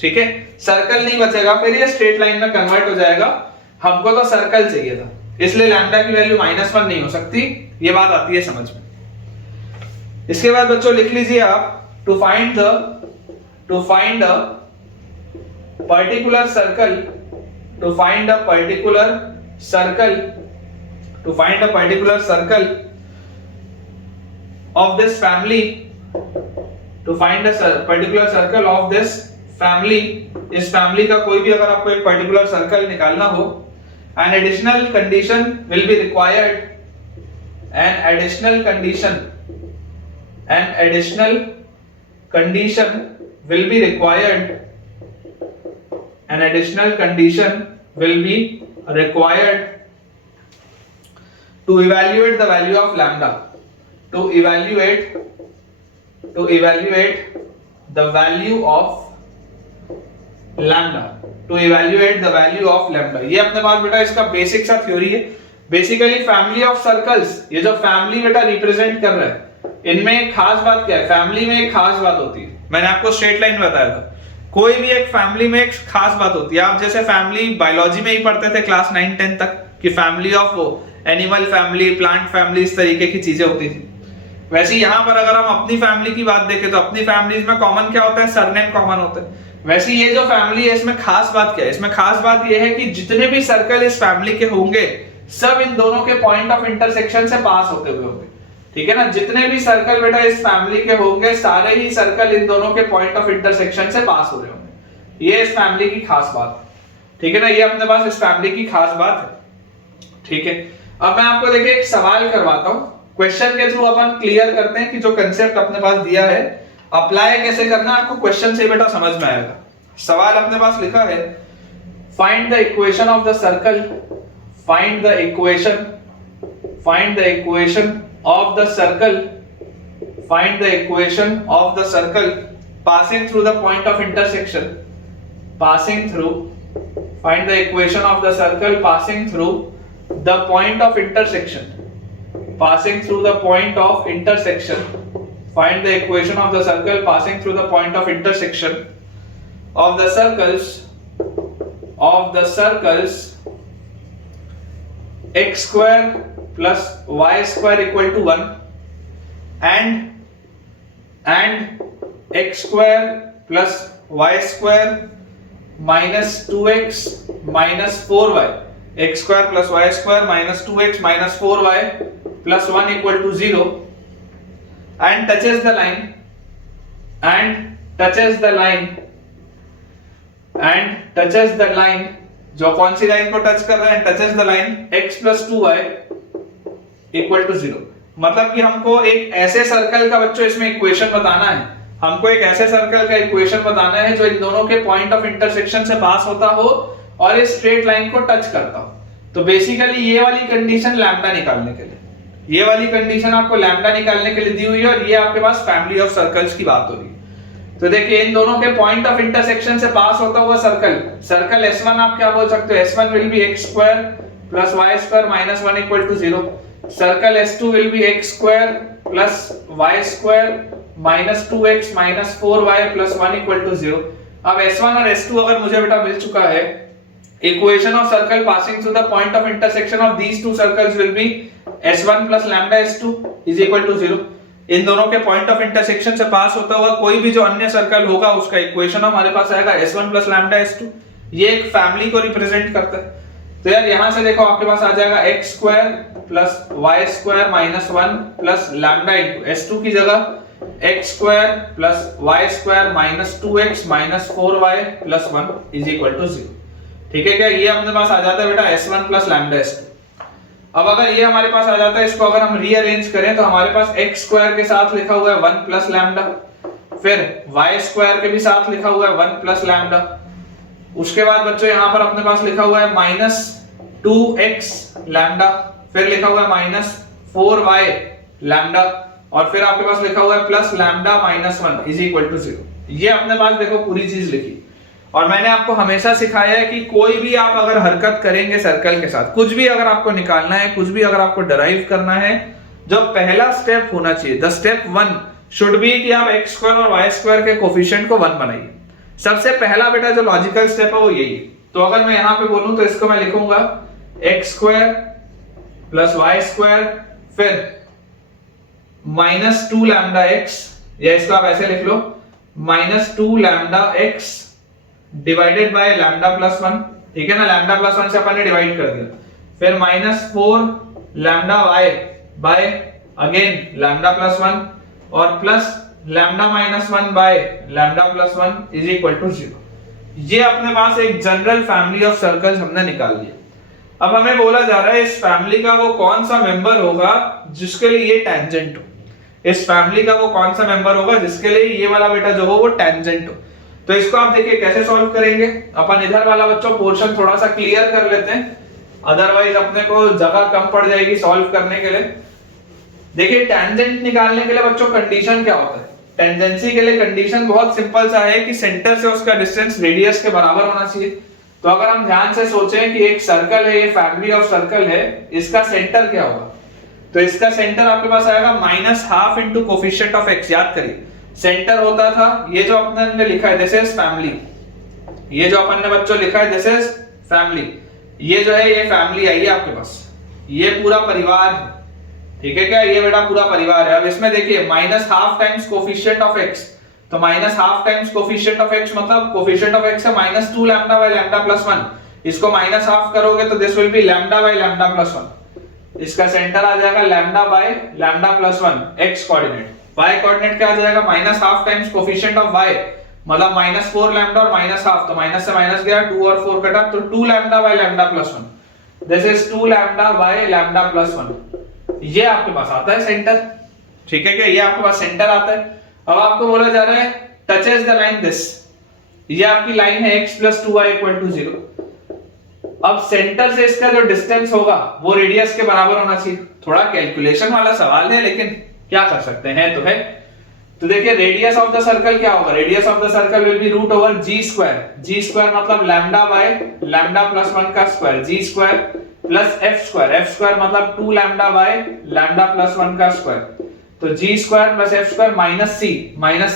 ठीक है। सर्कल नहीं बचेगा, फिर ये स्ट्रेट लाइन में कन्वर्ट हो जाएगा। हमको तो सर्कल चाहिए था, इसलिए लैम्डा की वैल्यू -1 नहीं हो सकती। ये बात आती है समझ में। इसके बाद बच्चों लिख लीजिए आप, to find a particular circle of this family, इस फैमिली का कोई भी अगर आपको एक पर्टिकुलर सर्कल निकालना हो, An additional condition will be required. An additional condition will be required. An additional condition will be required to evaluate the value of lambda. To evaluate the value of lambda. To evaluate the value of lambda. ये अपने पास बेटा इसका basic सा theory है. Basically family of circles, ये जो family बेटा represent कर रहा है, इनमें एक खास बात क्या है? फैमिली में एक खास बात होती है. मैंने आपको स्ट्रेट लाइन बताया था. कोई भी एक फैमिली में एक खास बात होती है. आप जैसे फैमिली बायोलॉजी में ही पढ़ते थे क्लास 9-10 तक कि फैमिली ऑफ वो एनिमल फैमिली, प्लांट फैमिली, इस तरीके की चीजें होती थी. वैसे यहाँ पर अगर हम अपनी फैमिली की बात देखें तो अपनी फैमिलीज में कॉमन क्या होता है? सरनेम कॉमन होता है. वैसे ये जो फैमिली है इसमें खास बात क्या है? इसमें खास बात ये है कि जितने भी सर्कल इस फैमिली के होंगे सब इन दोनों के पॉइंट ऑफ इंटरसेक्शन से पास होते हुए होंगे. ठीक है ना? जितने भी सर्कल बेटा इस फैमिली के होंगे सारे ही सर्कल इन दोनों के पॉइंट ऑफ इंटरसेक्शन से पास हो रहे होंगे. ये इस फैमिली की खास बात है. ठीक है ना? ये अपने पास इस फैमिली की खास बात है. ठीक है, अब मैं आपको देखिए एक सवाल करवाता हूं. क्वेश्चन के थ्रू अपन क्लियर करते हैं कि जो कंसेप्ट अपने पास दिया है अप्लाई कैसे करना है. आपको क्वेश्चन से बेटा समझ में आएगा. सवाल अपने पास लिखा है, find the equation of the circle, find the equation of the circle, find the equation of the circle passing through the point of intersection, passing through, find the equation of the circle passing through the point of intersection, passing through the point of intersection, find the equation of the circle passing through the point of intersection of the circles x square plus y square equal to 1 and x square plus y square minus 2x minus 4y, x square plus y square minus 2x minus 4y plus 1 equal to 0 and touches the line जो कौन सी line को touch कर रहा है? touches the line x plus 2y equal to 0. मतलब कि हमको एक ऐसे सर्कल का बच्चों इसमें इक्वेशन बताना है. हमको एक ऐसे सर्कल का इक्वेशन बताना है जो इन दोनों के पॉइंट ऑफ इंटरसेक्शन से पास होता हो और इस स्ट्रेट लाइन को टच करता हो. तो बेसिकली ये वाली कंडीशन लैम्डा निकालने के लिए, ये वाली कंडीशन आपको लैम्डा निकालने के लिए दी हुई है और ये आपके पास फैमिली ऑफ सर्कल्स की बात हो रही है. तो देखिए इन दोनों के पॉइंट ऑफ इंटरसेक्शन से पास होता हुआ सर्कल S1 आप क्या बोल सकते हो? S1 will be x square plus y square minus 1 equal to 0. Circle S2 will be x square plus y square minus 2x minus 4y plus 1 equal to 0. अब S1 और S2 अगर मुझे बेटा मिल चुका है, equation of circle passing through the point of intersection of these two circles will be S1 plus lambda S2 is equal to 0. इन दोनों के पॉइंट ऑफ इंटरसेक्शन से पास होता हुआ कोई भी जो अन्य सर्कल होगा उसका इक्वेशन हमारे पास आएगा S1 plus lambda S2. ये एक फैमिली को रिप्रेजेंट करता है. तो यार यहां से देखो आपके पास आ जाएगा x square plus y square minus 1 plus lambda into S2 की जगह x square plus y square minus 2x minus 4y plus 1 is equal to 0. ठीक है क्या? ये अपने पास आ जाता है बेटा S1 plus lambda S2. अब अगर ये हमारे पास आ जाता है, इसको अगर हम रीअरेंज करें तो हमारे पास x स्क्वायर के साथ लिखा हुआ है 1 प्लस लैम्डा, फिर y स्क्वायर के भी साथ लिखा हुआ है 1 प्लस लैम्डा. उसके बाद बच्चों यहाँ पर अपने पास लिखा हुआ है माइनस 2x लैम्डा, फिर लिखा हुआ है माइनस 4y लैम्डा और फिर आपके पास लिखा हुआ है plus lambda minus 1 is equal to 0. ये अपने पास देखो पूरी चीज लिखी. और मैंने आपको हमेशा सिखाया है कि कोई भी आप अगर हरकत करेंगे सर्कल के साथ, कुछ भी अगर आपको निकालना है, कुछ भी अगर आपको डराइव करना है, जो पहला स्टेप होना चाहिए, द स्टेप 1 शुड बी कि आप x स्क्वायर और y स्क्वायर के कोफिशिएंट को 1 बनाइए. सबसे पहला बेटा जो लॉजिकल स्टेप है वो यही है. तो अगर मैं यहां पे बोलूं तो इसको मैं लिखूंगा x square plus y square फिर माइनस 2 लैम्डा x, या इसको आप ऐसे लिख लो minus 2 lambda x divided by lambda plus 1. ठीक है ना? लैम्डा प्लस 1 से अपन ने डिवाइड कर दिया. फिर minus 4 lambda y by again lambda plus 1 और plus lambda minus 1 by lambda plus 1 is equal to 0. ये अपने पास एक जनरल फैमिली ऑफ सर्कल्स हमने निकाल लिया. अब हमें बोला जा रहा है इस फैमिली का वो कौन सा मेंबर होगा जिसके लिए ये टेंजेंट हो। इस फैमिली का वो कौन सा मेंबर होगा जिसके लिए ये वाला बेटा जो हो वो टेंजेंट हो। तो इसको आप देखिए कैसे सॉल्व करेंगे। अपन इधर वाला बच्चों पोर्शन थोड़ा सा क्लियर कर लेते हैं, अदरवाइज अपने को जगह कम पड़ जाएगी सॉल्व करने के लिए। देखिए टेंजेंट निकालने के लिए बच्चों कंडीशन क्या होता है। टेंजेंसी के लिए कंडीशन बहुत सिंपल सा है कि सेंटर से उसका डिस्टेंस रेडियस के बराबर होना चाहिए। तो अगर हम ध्यान से सोचें कि एक सर्कल है, ये फैमिली ऑफ सर्कल है, इसका सेंटर क्या होगा, तो इसका सेंटर आपके पास आएगा -12 इंटू कोफिशिएंट ऑफ x। याद करिए सेंटर होता था ये जो अपन ने लिखा है दिस इज फैमिली, ये जो अपन ने बच्चों लिखा है दिस इज फैमिली, ये जो है ये फैमिली आई है आपके पास, ये पूरा परिवार है, ठीक है क्या, ये बेटा पूरा परिवार है। अब इसमें देखिए -12 टाइम्स कोफिशिएंट ऑफ x, तो -12 टाइम्स कोफिशिएंट ऑफ x मतलब कोफिशिएंट ऑफ x है -2 लैम्डा बाय लैम्डा प्लस 1, इसको -12 करोगे तो this will B lambda by lambda plus 1, इसका सेंटर आ जाएगा lambda by lambda plus 1 x coordinate. y coordinate क्या आ जाएगा -12 टाइम्स कोफिशिएंट ऑफ y मतलब -4 लैम्डा और -12, तो माइनस से माइनस गया, 2 और 4 कटा, तो 2 lambda by lambda plus 1, this is 2 lambda by lambda plus 1, ये आपके पास आता है सेंटर, ठीक है क्या, ये आपके पास सेंटर आता है। अब आपको बोला जा रहा है टचेस द लाइन दिस, ये आपकी लाइन है x + 2y = 0। अब सेंटर से इसका जो डिस्टेंस होगा वो रेडियस के बराबर होना चाहिए। थोड़ा कैलकुलेशन वाला सवाल है लेकिन क्या कर सकते हैं, तो है। तो देखिए रेडियस ऑफ द सर्कल क्या होगा, radius of the circle will B √g², g² मतलब लैम्डा बाय लैम्डा प्लस 1 का स्क्वायर, g² प्लस f² मतलब 2 लैम्डा बाय लैम्डा प्लस 1 का स्क्वायर, तो g² plus f² minus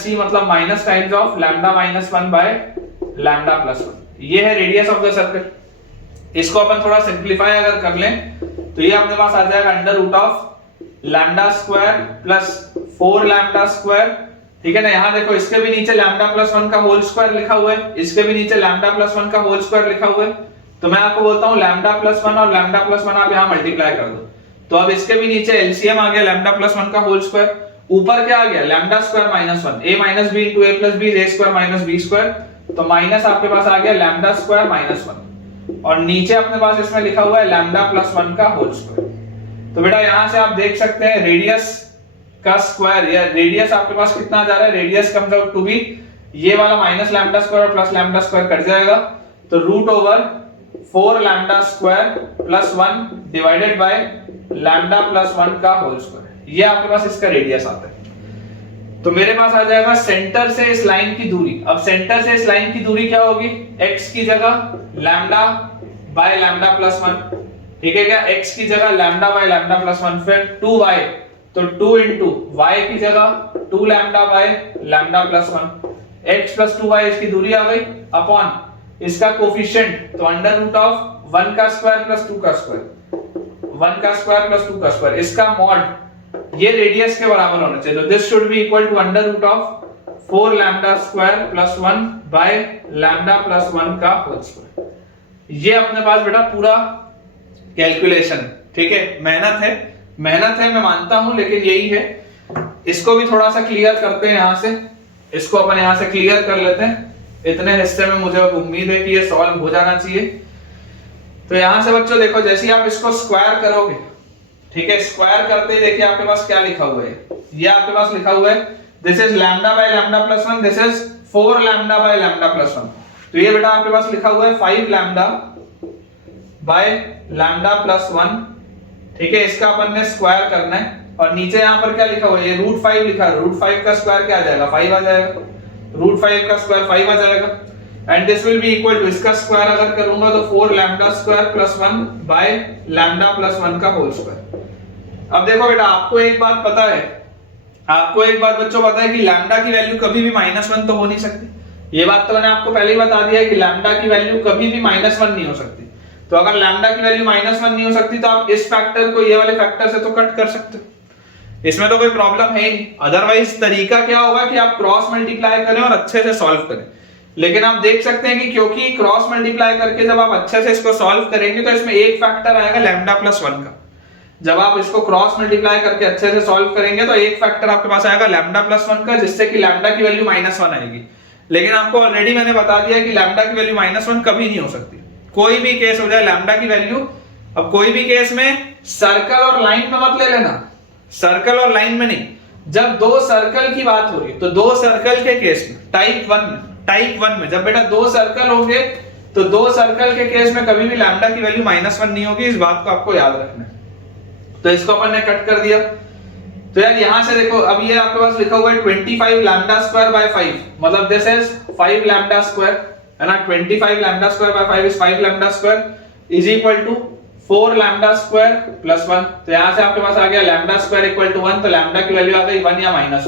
c मतलब minus times of lambda -1 by lambda plus 1, ये है radius of the circle. इसको अपन थोड़ा सिंपलीफाई अगर कर लें तो ये अपने पास आ जाएगा √λ² प्लस 4 λ², ठीक है ना। यहां देखो इसके भी नीचे लैम्डा प्लस 1 का होल स्क्वायर लिखा हुआ है, इसके भी नीचे लैम्डा प्लस 1 का होल स्क्वायर लिखा हुआ है, तो मैं आपको बोलता हूं लैम्डा प्लस 1 और लैम्डा प्लस 1 आप यहां मल्टीप्लाई कर दो, तो अब इसके भी नीचे एलसीएम आ गया लैम्डा प्लस 1 का होल स्क्वायर, ऊपर क्या आ गया lambda square minus 1, a minus b into a plus b a square minus b square, तो माइनस आपके पास आ गया लैम्डा स्क्वायर माइनस 1, और नीचे अपने पास इसमें लिखा हुआ है लैम्डा प्लस 1 का होल स्क्वायर। तो बेटा यहां से आप देख सकते हैं रेडियस का स्क्वायर, या रेडियस आपके पास कितना आ जा रहा है, radius comes out to be ये वाला माइनस लैम्डा स्क्वायर और प्लस लैम्डा स्क्वायर कट जाएगा, तो √4 lambda square plus 1 divided by lambda plus 1 का होल स्क्वायर, ये आपके पास इसका रेडियस आता है। तो मेरे पास आ जाएगा सेंटर से इस लाइन की दूरी। अब सेंटर से इस लाइन की दूरी क्या होगी, x की जगह लैम्डा बाय लैम्डा प्लस 1, ठीक है क्या, x की जगह लैम्डा बाय लैम्डा प्लस 1, फिर 2y, तो 2 इंटू y की जगह 2 lambda by lambda plus 1, x plus 2y इसकी दूरी आ गई, अपॉन इसका कोफिशिएंट, तो √1 का स्क्वायर प्लस 2 का स्क्वायर, 1 का स्क्वायर प्लस 2 का स्क्वायर, इसका मॉड, ये रेडियस के बराबर होना चाहिए, तो this should be equal to √4 lambda square plus 1 by lambda plus 1 का होल स्क्वायर। ये अपने पास बेटा पूरा कैलकुलेशन, ठीक है, मेहनत है मैं मानता हूं, लेकिन यही है। इसको भी थोड़ा सा क्लियर करते हैं, यहां से इसको अपन यहां से क्लियर कर लेते हैं। इतने हिस्से में मुझे उम्मीद है कि ये सॉल्व हो जाना चाहिए। तो यहां से बच्चों देखो जैसे ही आप इसको स्क्वायर करोगे, ठीक है, स्क्वायर करते ही देखिए आपके पास क्या लिखा हुआ है, ये आपके पास लिखा हुआ है this is lambda by lambda plus 1, this is 4 lambda by lambda plus 1, तो ये बेटा आपके पास लिखा हुआ है 5 लैम्डा बाय लैम्डा प्लस 1, ठीक है, इसका अपन ने स्क्वायर करना है, और नीचे यहां पर क्या लिखा हुआ है, ये √5 लिखा है, √5 का स्क्वायर क्या आ जाएगा, 5 आ जाएगा, √5 का स्क्वायर 5 आ जाएगा, and this will be equal to, इसका स्क्वायर अगर करूंगा तो 4 lambda square plus 1 by lambda plus 1 का होल स्क्वायर। अब देखो बेटा आपको एक बात पता है, आपको एक बात बच्चों पता है कि लैम्डा की वैल्यू कभी भी -1 तो हो नहीं सकती। ये बात तो मैंने आपको पहले ही बता दिया है कि लैम्डा की वैल्यू कभी भी -1 नहीं हो सकती। तो अगर लैम्डा की वैल्यू -1 नहीं हो सकती तो आप इस फैक्टर को ये वाले फैक्टर से तो कट कर सकते हो, इसमें तो कोई प्रॉब्लम है ही नहीं। अदरवाइज तरीका क्या होगा कि आप क्रॉस मल्टीप्लाई करें और अच्छे से सॉल्व करें, लेकिन आप देख सकते हैं कि क्योंकि क्रॉस मल्टीप्लाई करके जब आप अच्छे से इसको सॉल्व करेंगे तो इसमें एक फैक्टर आएगा लैम्डा प्लस 1 का। जब आप इसको क्रॉस मल्टीप्लाई करके अच्छे से सॉल्व करेंगे तो एक फैक्टर आपके पास आएगा लैम्डा प्लस 1 का, जिससे कि लैम्डा की वैल्यू -1 आएगी। लेकिन आपको ऑलरेडी मैंने बता दिया कि लैम्डा की वैल्यू -1 कभी नहीं हो सकती। कोई भी केस हो जाए लैम्डा की वैल्यू अब कोई भी केस में सर्कल और लाइन में मत ले लेना, सर्कल और लाइन में नहीं, जब दो सर्कल की बात हो रही है तो दो सर्कल के केस में टाइप वन में जब बेटा दो सर्कल होंगे तो दो सर्कल के केस में कभी भी लैम्डा की वैल्यू -1 नहीं होगी, इस बात को आपको याद रखना है। तो इसको अपन ने कट कर दिया। तो यार यहां से देखो, अब ये आपके पास लिखा हुआ है 25 लैम्डा स्क्वायर बाय 5, मतलब दिस इज 5 लैम्डा स्क्वायर, है ना। 25 lambda square by 5 is 5 lambda square is equal to 4 lambda square plus 1। तो यहां से आपके पास आ गया लैम्डा स्क्वायर इक्वल टू 1, तो लैम्डा की वैल्यू आ गई 1 या -1।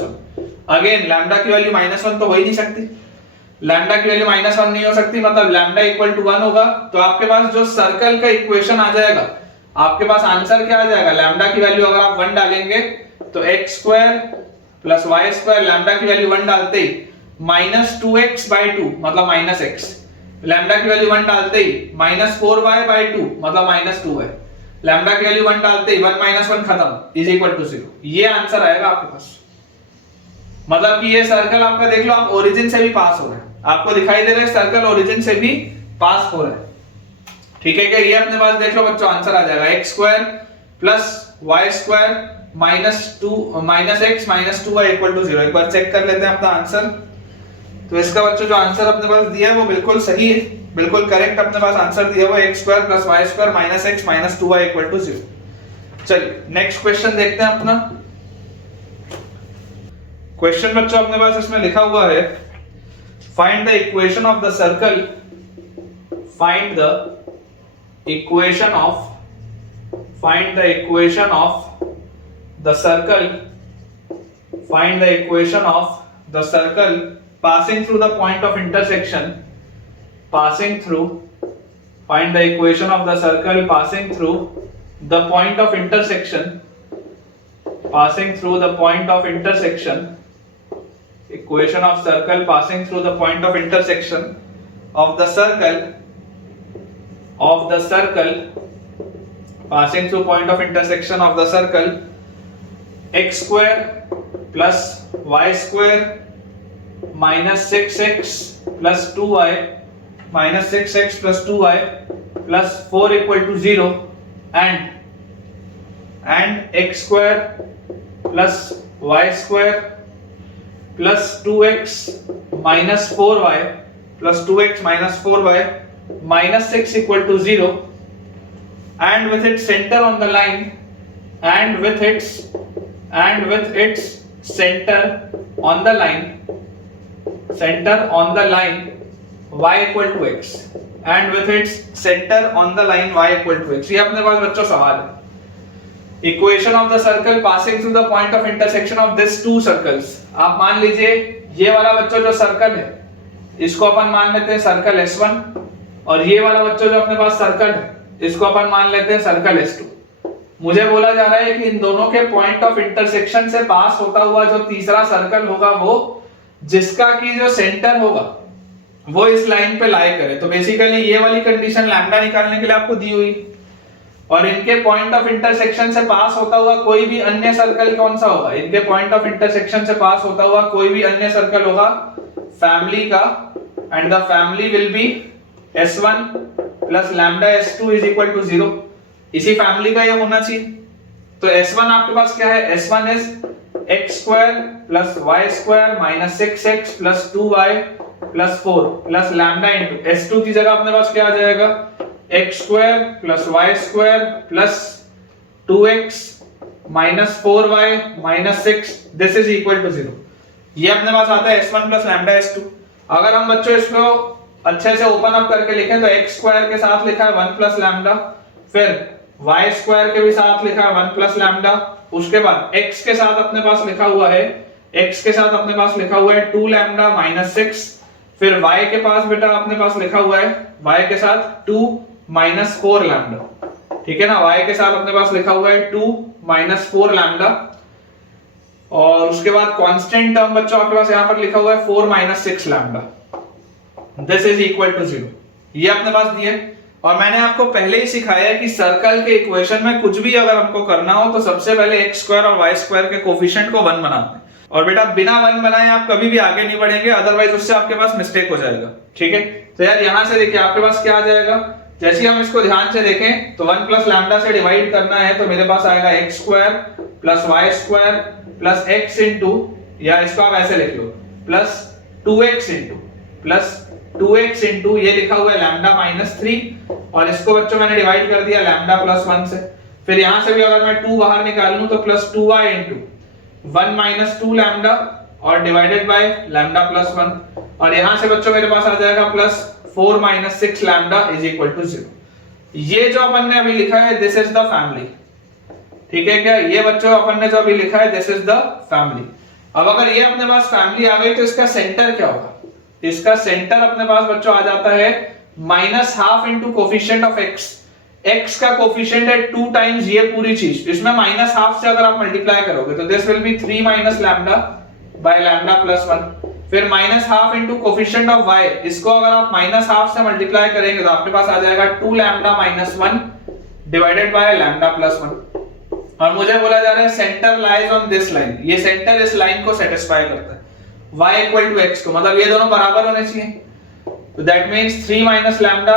अगेन लैम्डा की वैल्यू -1 तो हो ही नहीं सकती, लैम्डा की वैल्यू -1 नहीं हो सकती, मतलब लैम्डा इक्वल टू 1 होगा। तो आपके पास जो सर्कल का इक्वेशन आ जाएगा, आपके पास आंसर क्या आ जाएगा, लैम्डा की वैल्यू अगर आप 1 डालेंगे तो x square plus y square, lambda की वैल्यू 1 डालते ही -2x/2 मतलब -x, लैम्डा की वैल्यू 1 डालते ही -4y/2 मतलब -2y, लैम्डा की वैल्यू 1 डालते ही 1 - 1 खत्म इज इक्वल टू 0। ये आंसर आएगा आपके पास। मतलब कि ये सर्कल आपका देख लो, आप ओरिजिन से भी पास हो रहे हैं, आपको दिखाई दे रहा है सर्कल ओरिजिन से भी पास हो रहा है, ठीक है क्या। ये अपने पास देख लो बच्चों, आंसर आ जाएगा x square plus y square -x - 2y equal to 0। एक बार चेक कर लेते हैं अपना आंसर। तो इसका बच्चों जो आंसर अपने पास दिया है वो बिल्कुल सही है, बिल्कुल करेक्ट अपने पास आंसर दिया हुआ है, x square plus y square -x - 2y equal to 0। चलिए नेक्स्ट क्वेश्चन देखते हैं अपना। क्वेश्चन बच्चों अपने पास इसमें लिखा हुआ है, find the equation of the circle, find the equation of the circle, find the equation of the circle passing through the point of intersection, find the equation of the circle passing through the point of intersection, equation of circle passing through the point of intersection of the circle, passing through point of intersection of the circle, x square plus y square minus 6x plus 2y plus 4 equal to 0 and x square plus y square plus 2x minus 4y minus 6 equal to 0 and with its center on the line and with its center on the line y equal to x and with its center on the line y equal to x। ये अपने पास बच्चों सवाल है, equation of the circle passing through the point of intersection of this to circles. आप मान लीजिए ये वाला बच्चों जो सर्कल है इसको अपन मान लेते हैं सर्कल S1, और ये वाला बच्चों जो अपने पास सर्कल है इसको अपन मान लेते हैं सर्कल S2। मुझे बोला जा रहा है कि इन दोनों के पॉइंट ऑफ इंटरसेक्शन से पास होता हुआ जो तीसरा सर्कल होगा वो जिसका की जो सेंटर होगा वो इस लाइन पे लाई करे। तो बेसिकली ये वाली कंडीशन लैम्डा निकालने के लिए आपको दी हुई, और इनके पॉइंट ऑफ इंटरसेक्शन से पास होता हुआ कोई भी अन्य सर्कल कौन सा होगा, इनके पॉइंट ऑफ इंटरसेक्शन से पास होता हुआ कोई भी अन्य सर्कल होगा फैमिली का, and the family will be S1 plus lambda S2 is equal to 0। इसी फैमिली का ये होना चाहिए। तो S1 आपके पास क्या है, S1 is x square plus y square minus 6x plus 2y plus 4 plus lambda into S2 की जगह अपने पास क्या आ जाएगा, x square plus y square plus 2x minus 4y minus 6, this is equal to 0। ये अपने पास आता है S1 प्लस लैम्डा S2। अगर हम बच्चों इसको अच्छे से ओपन अप करके लिखें तो x स्क्वायर के साथ लिखा है 1 प्लस लैम्डा, फिर y स्क्वायर के भी साथ लिखा है 1 प्लस लैम्डा, उसके बाद x के साथ अपने पास लिखा हुआ है 2 लैम्डा माइनस 6, फिर y के पास बेटा अपने पास लिखा हुआ है y के साथ 2 माइनस 4 लैम्डा, ठीक है ना। y के साथ अपने पास लिखा हुआ है 2 माइनस 4 लैम्डा, और उसके बाद कांस्टेंट टर्म बच्चों आपके पास यहां पर लिखा हुआ है 4 minus 6 lambda, this is equal to 0। ये अपने पास दिए, और मैंने आपको पहले ही सिखाया है कि सर्कल के इक्वेशन में कुछ भी अगर हमको करना हो तो सबसे पहले x स्क्वायर और y स्क्वायर के कोफिशिएंट को 1 बनाते हैं, और बेटा बिना 1 बनाए आप कभी भी आगे नहीं बढ़ेंगे, अदरवाइज उससे आपके पास मिस्टेक हो जाएगा, ठीक है। तो यार यहां से देखिए आपके पास क्या आ जाएगा, जैसे हम इसको ध्यान से देखें तो 1 प्लस लैम्डा से डिवाइड करना है तो मेरे पास आएगा x square plus Y square plus x into, या इसको आप ऐसे लिख लो प्लस 2x इंटू ये लिखा हुआ है लैम्डा माइनस 3, और इसको बच्चों मैंने डिवाइड कर दिया लैम्डा प्लस 1 से। फिर यहां से भी अगर मैं 2 बाहर निकाल लूं तो plus 2y into 1 minus 2 lambda और डिवाइडेड बाय लैम्डा प्लस 1, और यहां से बच्चों मेरे पास आ जाएगा plus 4 minus 6 lambda is equal to 0। ये जो अपन ने अभी लिखा है दिस इज द फैमिली, ठीक है क्या? ये बच्चों अपन ने जो अभी लिखा है दिस इज द फैमिली। अब अगर ये अपने पास फैमिली आ गई तो इसका सेंटर क्या होगा? इसका सेंटर अपने पास बच्चों आ जाता है minus half into coefficient of x. X का कोफिशिएंट है 2 टाइम्स ये पूरी चीज, इसमें माइनस हाफ से अगर आप मल्टीप्लाई करोगे तो this will be 3 minus lambda by lambda plus 1। फिर minus half into coefficient of y, इसको अगर आप माइनस हाफ से मल्टीप्लाई करेंगे तो आपके पास आ जाएगा 2 lambda minus 1 divided by lambda plus 1। और मुझे बोला जा रहा है centre lies on this line, ये सेंटर इस लाइन को सेटिस्फाई करता है y इक्वल टू x को, मतलब ये दोनों बराबर होने चाहिए। तो that means 3 minus lambda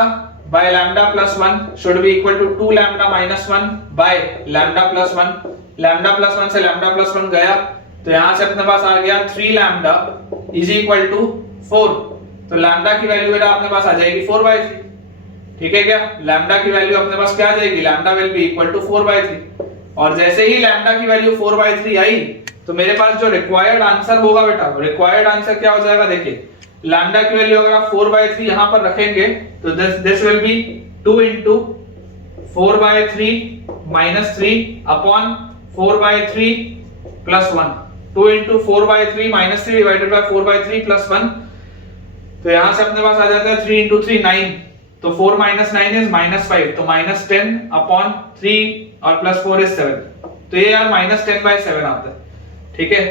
by lambda plus 1 should be equal to 2 lambda minus 1 by lambda plus 1। Lambda plus 1 से लैम्डा प्लस 1 गया तो यहां से अपने पास आ गया 3 लैम्डा इज इक्वल टू 4। तो लैम्डा की वैल्यू बेटा अपने पास आ जाएगी 4/3, ठीक है क्या? लैम्डा की वैल्यू अपने पास क्या आ जाएगी? Lambda will be equal to 4/3। और जैसे ही लैम्डा की वैल्यू 4/3 आई तो मेरे पास जो रिक्वायर्ड आंसर होगा बेटा, रिक्वायर्ड आंसर क्या हो जाएगा? देखिए लैम्डा की वैल्यू अगर आप 4/3 यहां पर रखेंगे तो this will be 2 into 4/3 minus 3 upon 4/3 plus 1। 2 into 4/3 minus 3 divided by 4/3 plus 1। तो यहां से अपने पास आ जाता है 3 into 3 9, तो 4 minus 9 is -5, तो -10 upon 3 और plus 4 is 7, तो ये यार -10/7 आता है, ठीक है?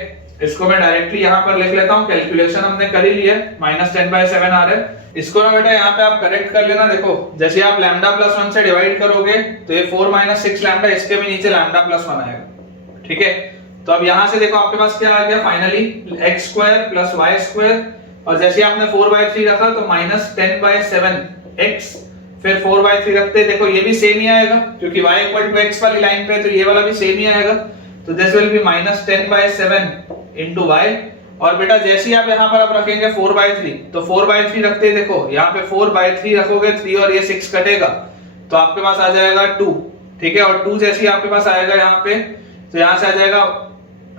इसको मैं डायरेक्टली यहां पर लिख लेता हूं, कैलकुलेशन हमने कर ही लिया है, -10/7 आ रहा है। इसको ना बेटा यहाँ पे आप करेक्ट कर लेना। देखो जैसे आप लैम्डा प्लस 1 से डिवाइड करोगे तो ये 4 माइनस 6 लैम्डा, इसके भी नीचे लैम्डा प्लस 1 आएगा, ठीक है? तो अब यहां से देखो आपके पास क्या आ गया finally, x square plus Y square, और जैसे आपने 4/3 रखा तो -10/7 एक्स, फिर 4/3 रखते देखो ये भी सेम ही आएगा क्योंकि y इक्वल टू x वाली लाइन पे, तो ये वाला भी सेम ही आएगा। तो this will B -10/7 into y। और बेटा जैसे ही आप यहाँ पर आप रखेंगे 4/3, तो 4/3 रखते ही देखो यहाँ पे 4/3 रखोगे 3 और ये 6 कटेगा तो आपके पास आ जाएगा 2, ठीक है? और 2 जैसे ही आपके पास आएगा यहाँ पे तो यहाँ से आ जाएगा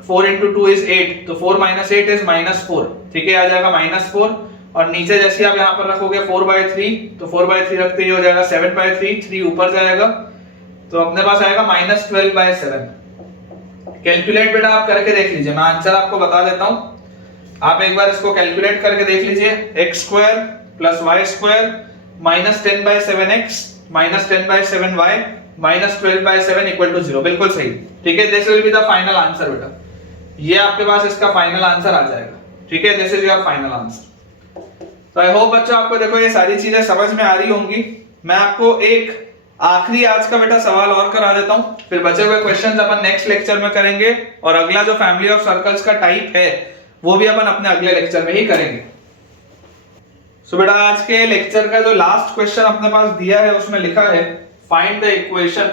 4 into 2 is 8, तो 4 minus 8 is -4, ठीक है? आ जाएगा -4। और नीचे जैसे आप यहाँ पर रखोगे 4/3, तो 4/3 रखते ही हो जाएगा 7/3, 3 ऊपर जाएगा तो अपने पास आएगा -12/7। कैलकुलेट बेटा आप करके देख लीजिए, मैं आंसर आपको बता देता हूँ, आप एक बार इसको कैलकुलेट करके देख लीजिए। x square plus y square -10/7x -10/7y -12/7 equal to 0, बिल्कुल सही, ठीक है? This will be the final answer बेटा, ये आपके पास इसका फाइनल आंसर आ जाएगा, ठीक है? This is your final answer. तो आई होप बच्चों आपको देखो ये सारी चीजें समझ में आ रही होंगी। मैं आपको एक आखिरी आज का बेटा सवाल और करा देता हूं, फिर बचे हुए क्वेश्चंस अपन नेक्स्ट लेक्चर में करेंगे, और अगला जो फैमिली ऑफ सर्कल्स का टाइप है वो भी अपन अपने अगले लेक्चर में ही करेंगे। सो बेटा आज के लेक्चर का जो लास्ट क्वेश्चन अपने पास दिया है उसमें लिखा है find the equation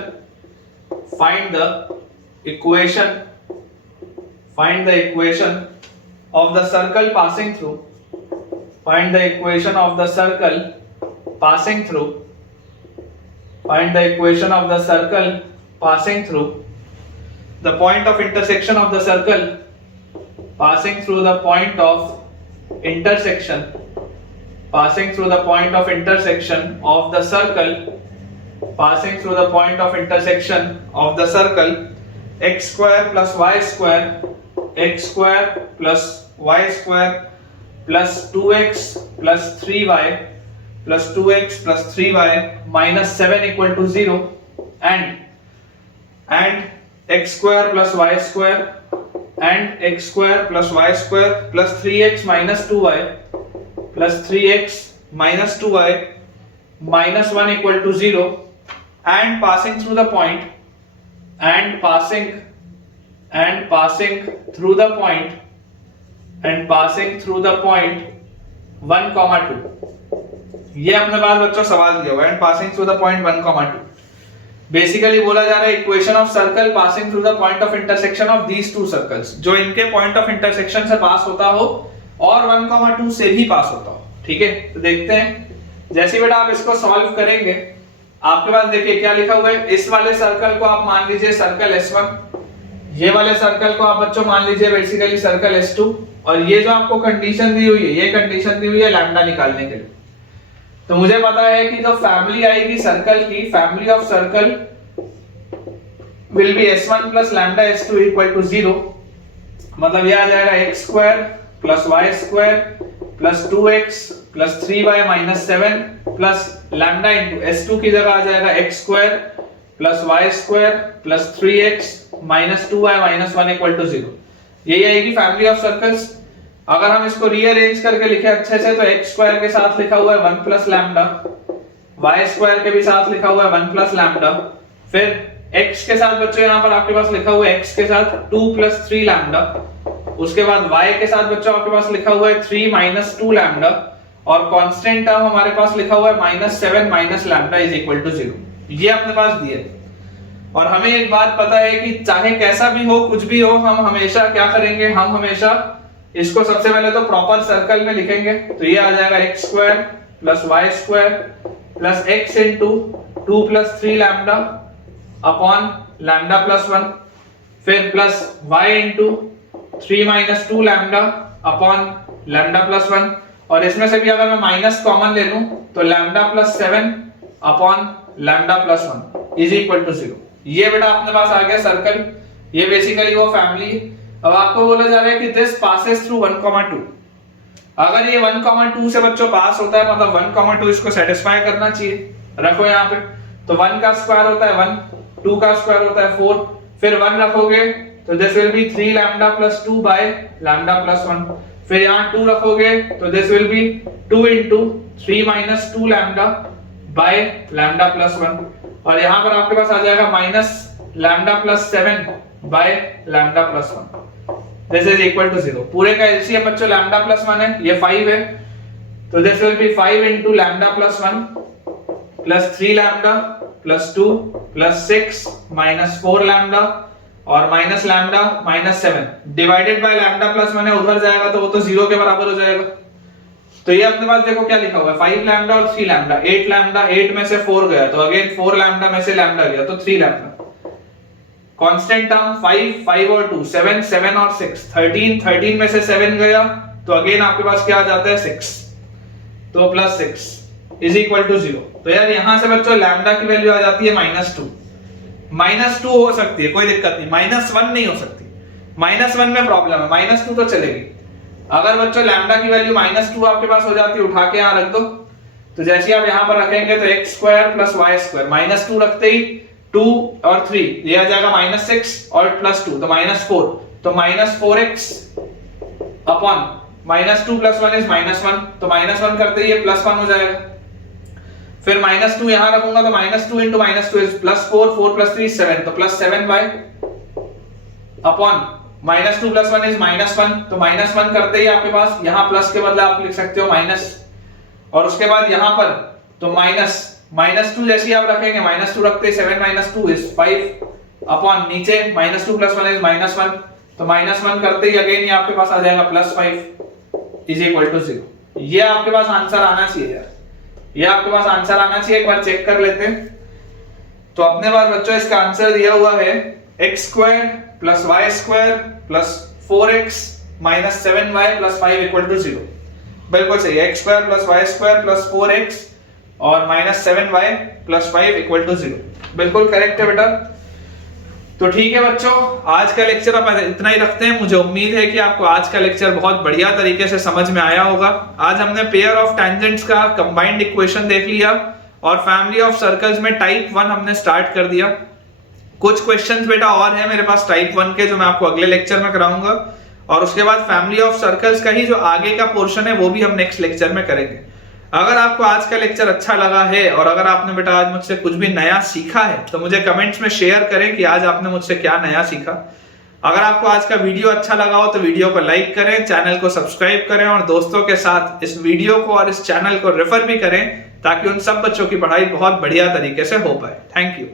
of the circle passing through find the equation of the circle passing through the point of intersection of the circle passing through the point of intersection of the circle x square plus y square plus 2x plus 3y minus 7 equal to 0 and x square plus y square plus 3x minus 2y minus 1 equal to 0 and passing through the point 1, 2, ये अपने पास बच्चों सवाल दिया हुआ है, and passing through the point 1,2। Basically बोला जा रहा है equation of circle passing through the point of intersection of these two circles, जो इनके पॉइंट ऑफ इंटरसेक्शन से पास होता हो और 1,2 से भी पास होता हो। ठीक है, तो देखते हैं। जैसे बेटा आप इसको सॉल्व करेंगे, आपके पास देखिए क्या लिखा हुआ है। इस वाले सर्कल को आप मान लीजिए सर्कल S1, ये वाले सर्कल को आप बच्चों मान लीजिए बेसिकली सर्कल S2, और ये जो आपको कंडीशन दी हुई है, ये कंडीशन दी हुई है लैम्डा निकालने के लिए। तो मुझे पता है कि जो फैमिली आएगी सर्कल की, family of circle will be S1 plus lambda S2 equal to 0। मतलब ये आ जाएगा x square plus y square plus 2x plus 3y minus 7 plus lambda into S2 की जगह आ जाएगा x square plus y square plus 3x minus 2y minus 1 equal to 0। यही आएगी फैमिली ऑफ सर्कल्स। अगर हम इसको रीअरेंज करके लिखे अच्छे से, तो x स्क्वायर के साथ लिखा हुआ है 1 प्लस लैम्डा, y स्क्वायर के भी साथ लिखा हुआ है 1 प्लस लैम्डा, फिर x के साथ बच्चों यहाँ पर आपके पास लिखा हुआ है x के साथ 2 प्लस 3 लैम्डा, उसके बाद y के साथ बच्चों आपके पास लिखा हुआ है 3 माइनस 2 लैम्डा, और कांस्टेंट टर्म हमारे पास लिखा हुआ है minus 7 minus lambda is equal to 0। ये अपने पास दिया है। और हमें एक बात पता है कि चाहे कैसा भी हो, कुछ भी हो, हम हमेशा क्या करेंगे, हम हमेशा इसको सबसे पहले तो प्रॉपर सर्कल में लिखेंगे। तो ये आ जाएगा x square plus y square plus x into 2 plus 3 lambda upon lambda plus 1, फिर plus y into 3 minus 2 lambda upon lambda plus 1, और इसमें से भी अगर मैं माइनस कॉमन ले लूं तो lambda plus 7 upon lambda plus 1 is equal to 0। ये बेटा अपने पास आ गया सर्कल, ये बेसिकली वो फैमिली। अब आपको बोला जा रहा है कि दिस पासेस थ्रू 1,2। अगर ये 1,2 से बच्चों पास होता है, मतलब 1,2 इसको सेटिस्फाई करना चाहिए। रखो यहाँ पे, तो 1 का स्क्वायर होता है 1, 2 का स्क्वायर होता है 4, फिर 1 रखोगे तो this will be 3 lambda plus 2 by lambda plus 1, फिर यहाँ 2 रखोगे तो this will be 2 into 3 minus 2 lambda by lambda plus 1, और यहाँ पर आपके पास आ जाएगा minus lambda plus 7 by lambda plus 1। This is equal to 0। पूरे का एलसीएम बच्चों लैम्डा प्लस 1 है, ये 5 है, तो this will be 5 into lambda plus 1 plus 3 lambda plus 2 plus 6 minus 4 lambda और minus lambda minus 7 divided by lambda plus 1 है, उधर जाएगा तो वो तो 0 के बराबर हो जाएगा। तो ये अपने पास देखो क्या लिखा हुआ है, 5 लैम्डा और 3 लैम्डा, 8 लैम्डा, 8 में से 4 गया तो अगेन 4 लैम्डा में से लैम्डा गया तो 3 लैम्डा। कांस्टेंट टर्म 5, 5 और 2 7, 7 और 6 13, 13 में से 7 गया तो अगेन आपके पास क्या आ जाता है 6, तो प्लस 6 इज इक्वल टू 0। तो यार यहां से बच्चों लैम्डा की वैल्यू आ जाती है -2। -2 हो सकती है, कोई दिक्कत नहीं, -1 नहीं हो सकती। -1 में प्रॉब्लम है, -2 तो चलेगी। अगर बच्चों लैम्डा की वैल्यू -2 आपके पास हो जाती है, उठा के यहां रख दो, तो जैसे आप यहां पर रखेंगे तो x square plus y square, -2 रखते ही 2 और 3 ये आ जाएगा -6 और प्लस 2 तो -4, तो -4x अपॉन -2 प्लस 1 इज -1, तो -1 करते ही ये +1 हो जाएगा। फिर -2 यहां रखूंगा तो -2 इंटू -2 इज +4, 4 प्लस 3 7, तो +7y अपॉन -2 प्लस 1 इज -1, तो -1 करते ही आपके पास यहां प्लस के बदले आप लिख सकते हो माइनस, और उसके बाद यहां पर तो -2 जैसे ही आप रखेंगे, -2 रखते ही 7 - 2 इज 5 अपॉन नीचे -2 प्लस 1 इज -1, तो -1 करते ही अगेन ये आपके पास आ जाएगा +5 इज इक्वल टू 0। ये आपके पास आंसर आना चाहिए यार, ये आपके पास आंसर आना चाहिए। एक बार चेक कर लेते हैं। तो अपने पास बच्चों इसका आंसर दिया हुआ है x square plus y square plus 4x minus 7y plus 5 equal to 0। बिल्कुल सही है, x square plus y square plus 4x और minus 7y plus 5 equal to 0, बिल्कुल करेक्ट है बेटा। तो ठीक है बच्चों, आज का लेक्चर आप इतना ही रखते हैं। मुझे उम्मीद है कि आपको आज का लेक्चर बहुत बढ़िया तरीके से समझ में आया होगा। आज हमने पेयर ऑफ टेंजेंट्स का कंबाइंड इक्वेशन देख लिया और फैमिली ऑफ सर्कल्स में टाइप 1 हमने स्टार्ट कर दिया। कुछ क्वेश्चंस बेटा और है मेरे पास टाइप 1 के, जो मैं आपको अगले लेक्चर में कराऊंगा, और उसके बाद फैमिली ऑफ सर्कल्स का ही जो आगे का पोर्शन है वो भी हम नेक्स्ट लेक्चर में करेंगे। अगर आपको आज का लेक्चर अच्छा लगा है और अगर आपने बेटा आज मुझसे कुछ भी नया सीखा है तो मुझे कमेंट्स में शेयर करें कि आज आपने मुझसे क्या नया सीखा। अगर आपको आज का वीडियो अच्छा लगा हो तो वीडियो को लाइक करें, चैनल को सब्सक्राइब करें और दोस्तों के साथ इस वीडियो को और इस चैनल को रेफर भी करें ताकि उन सब बच्चों की पढ़ाई बहुत बढ़िया तरीके से हो पाए। Thank you.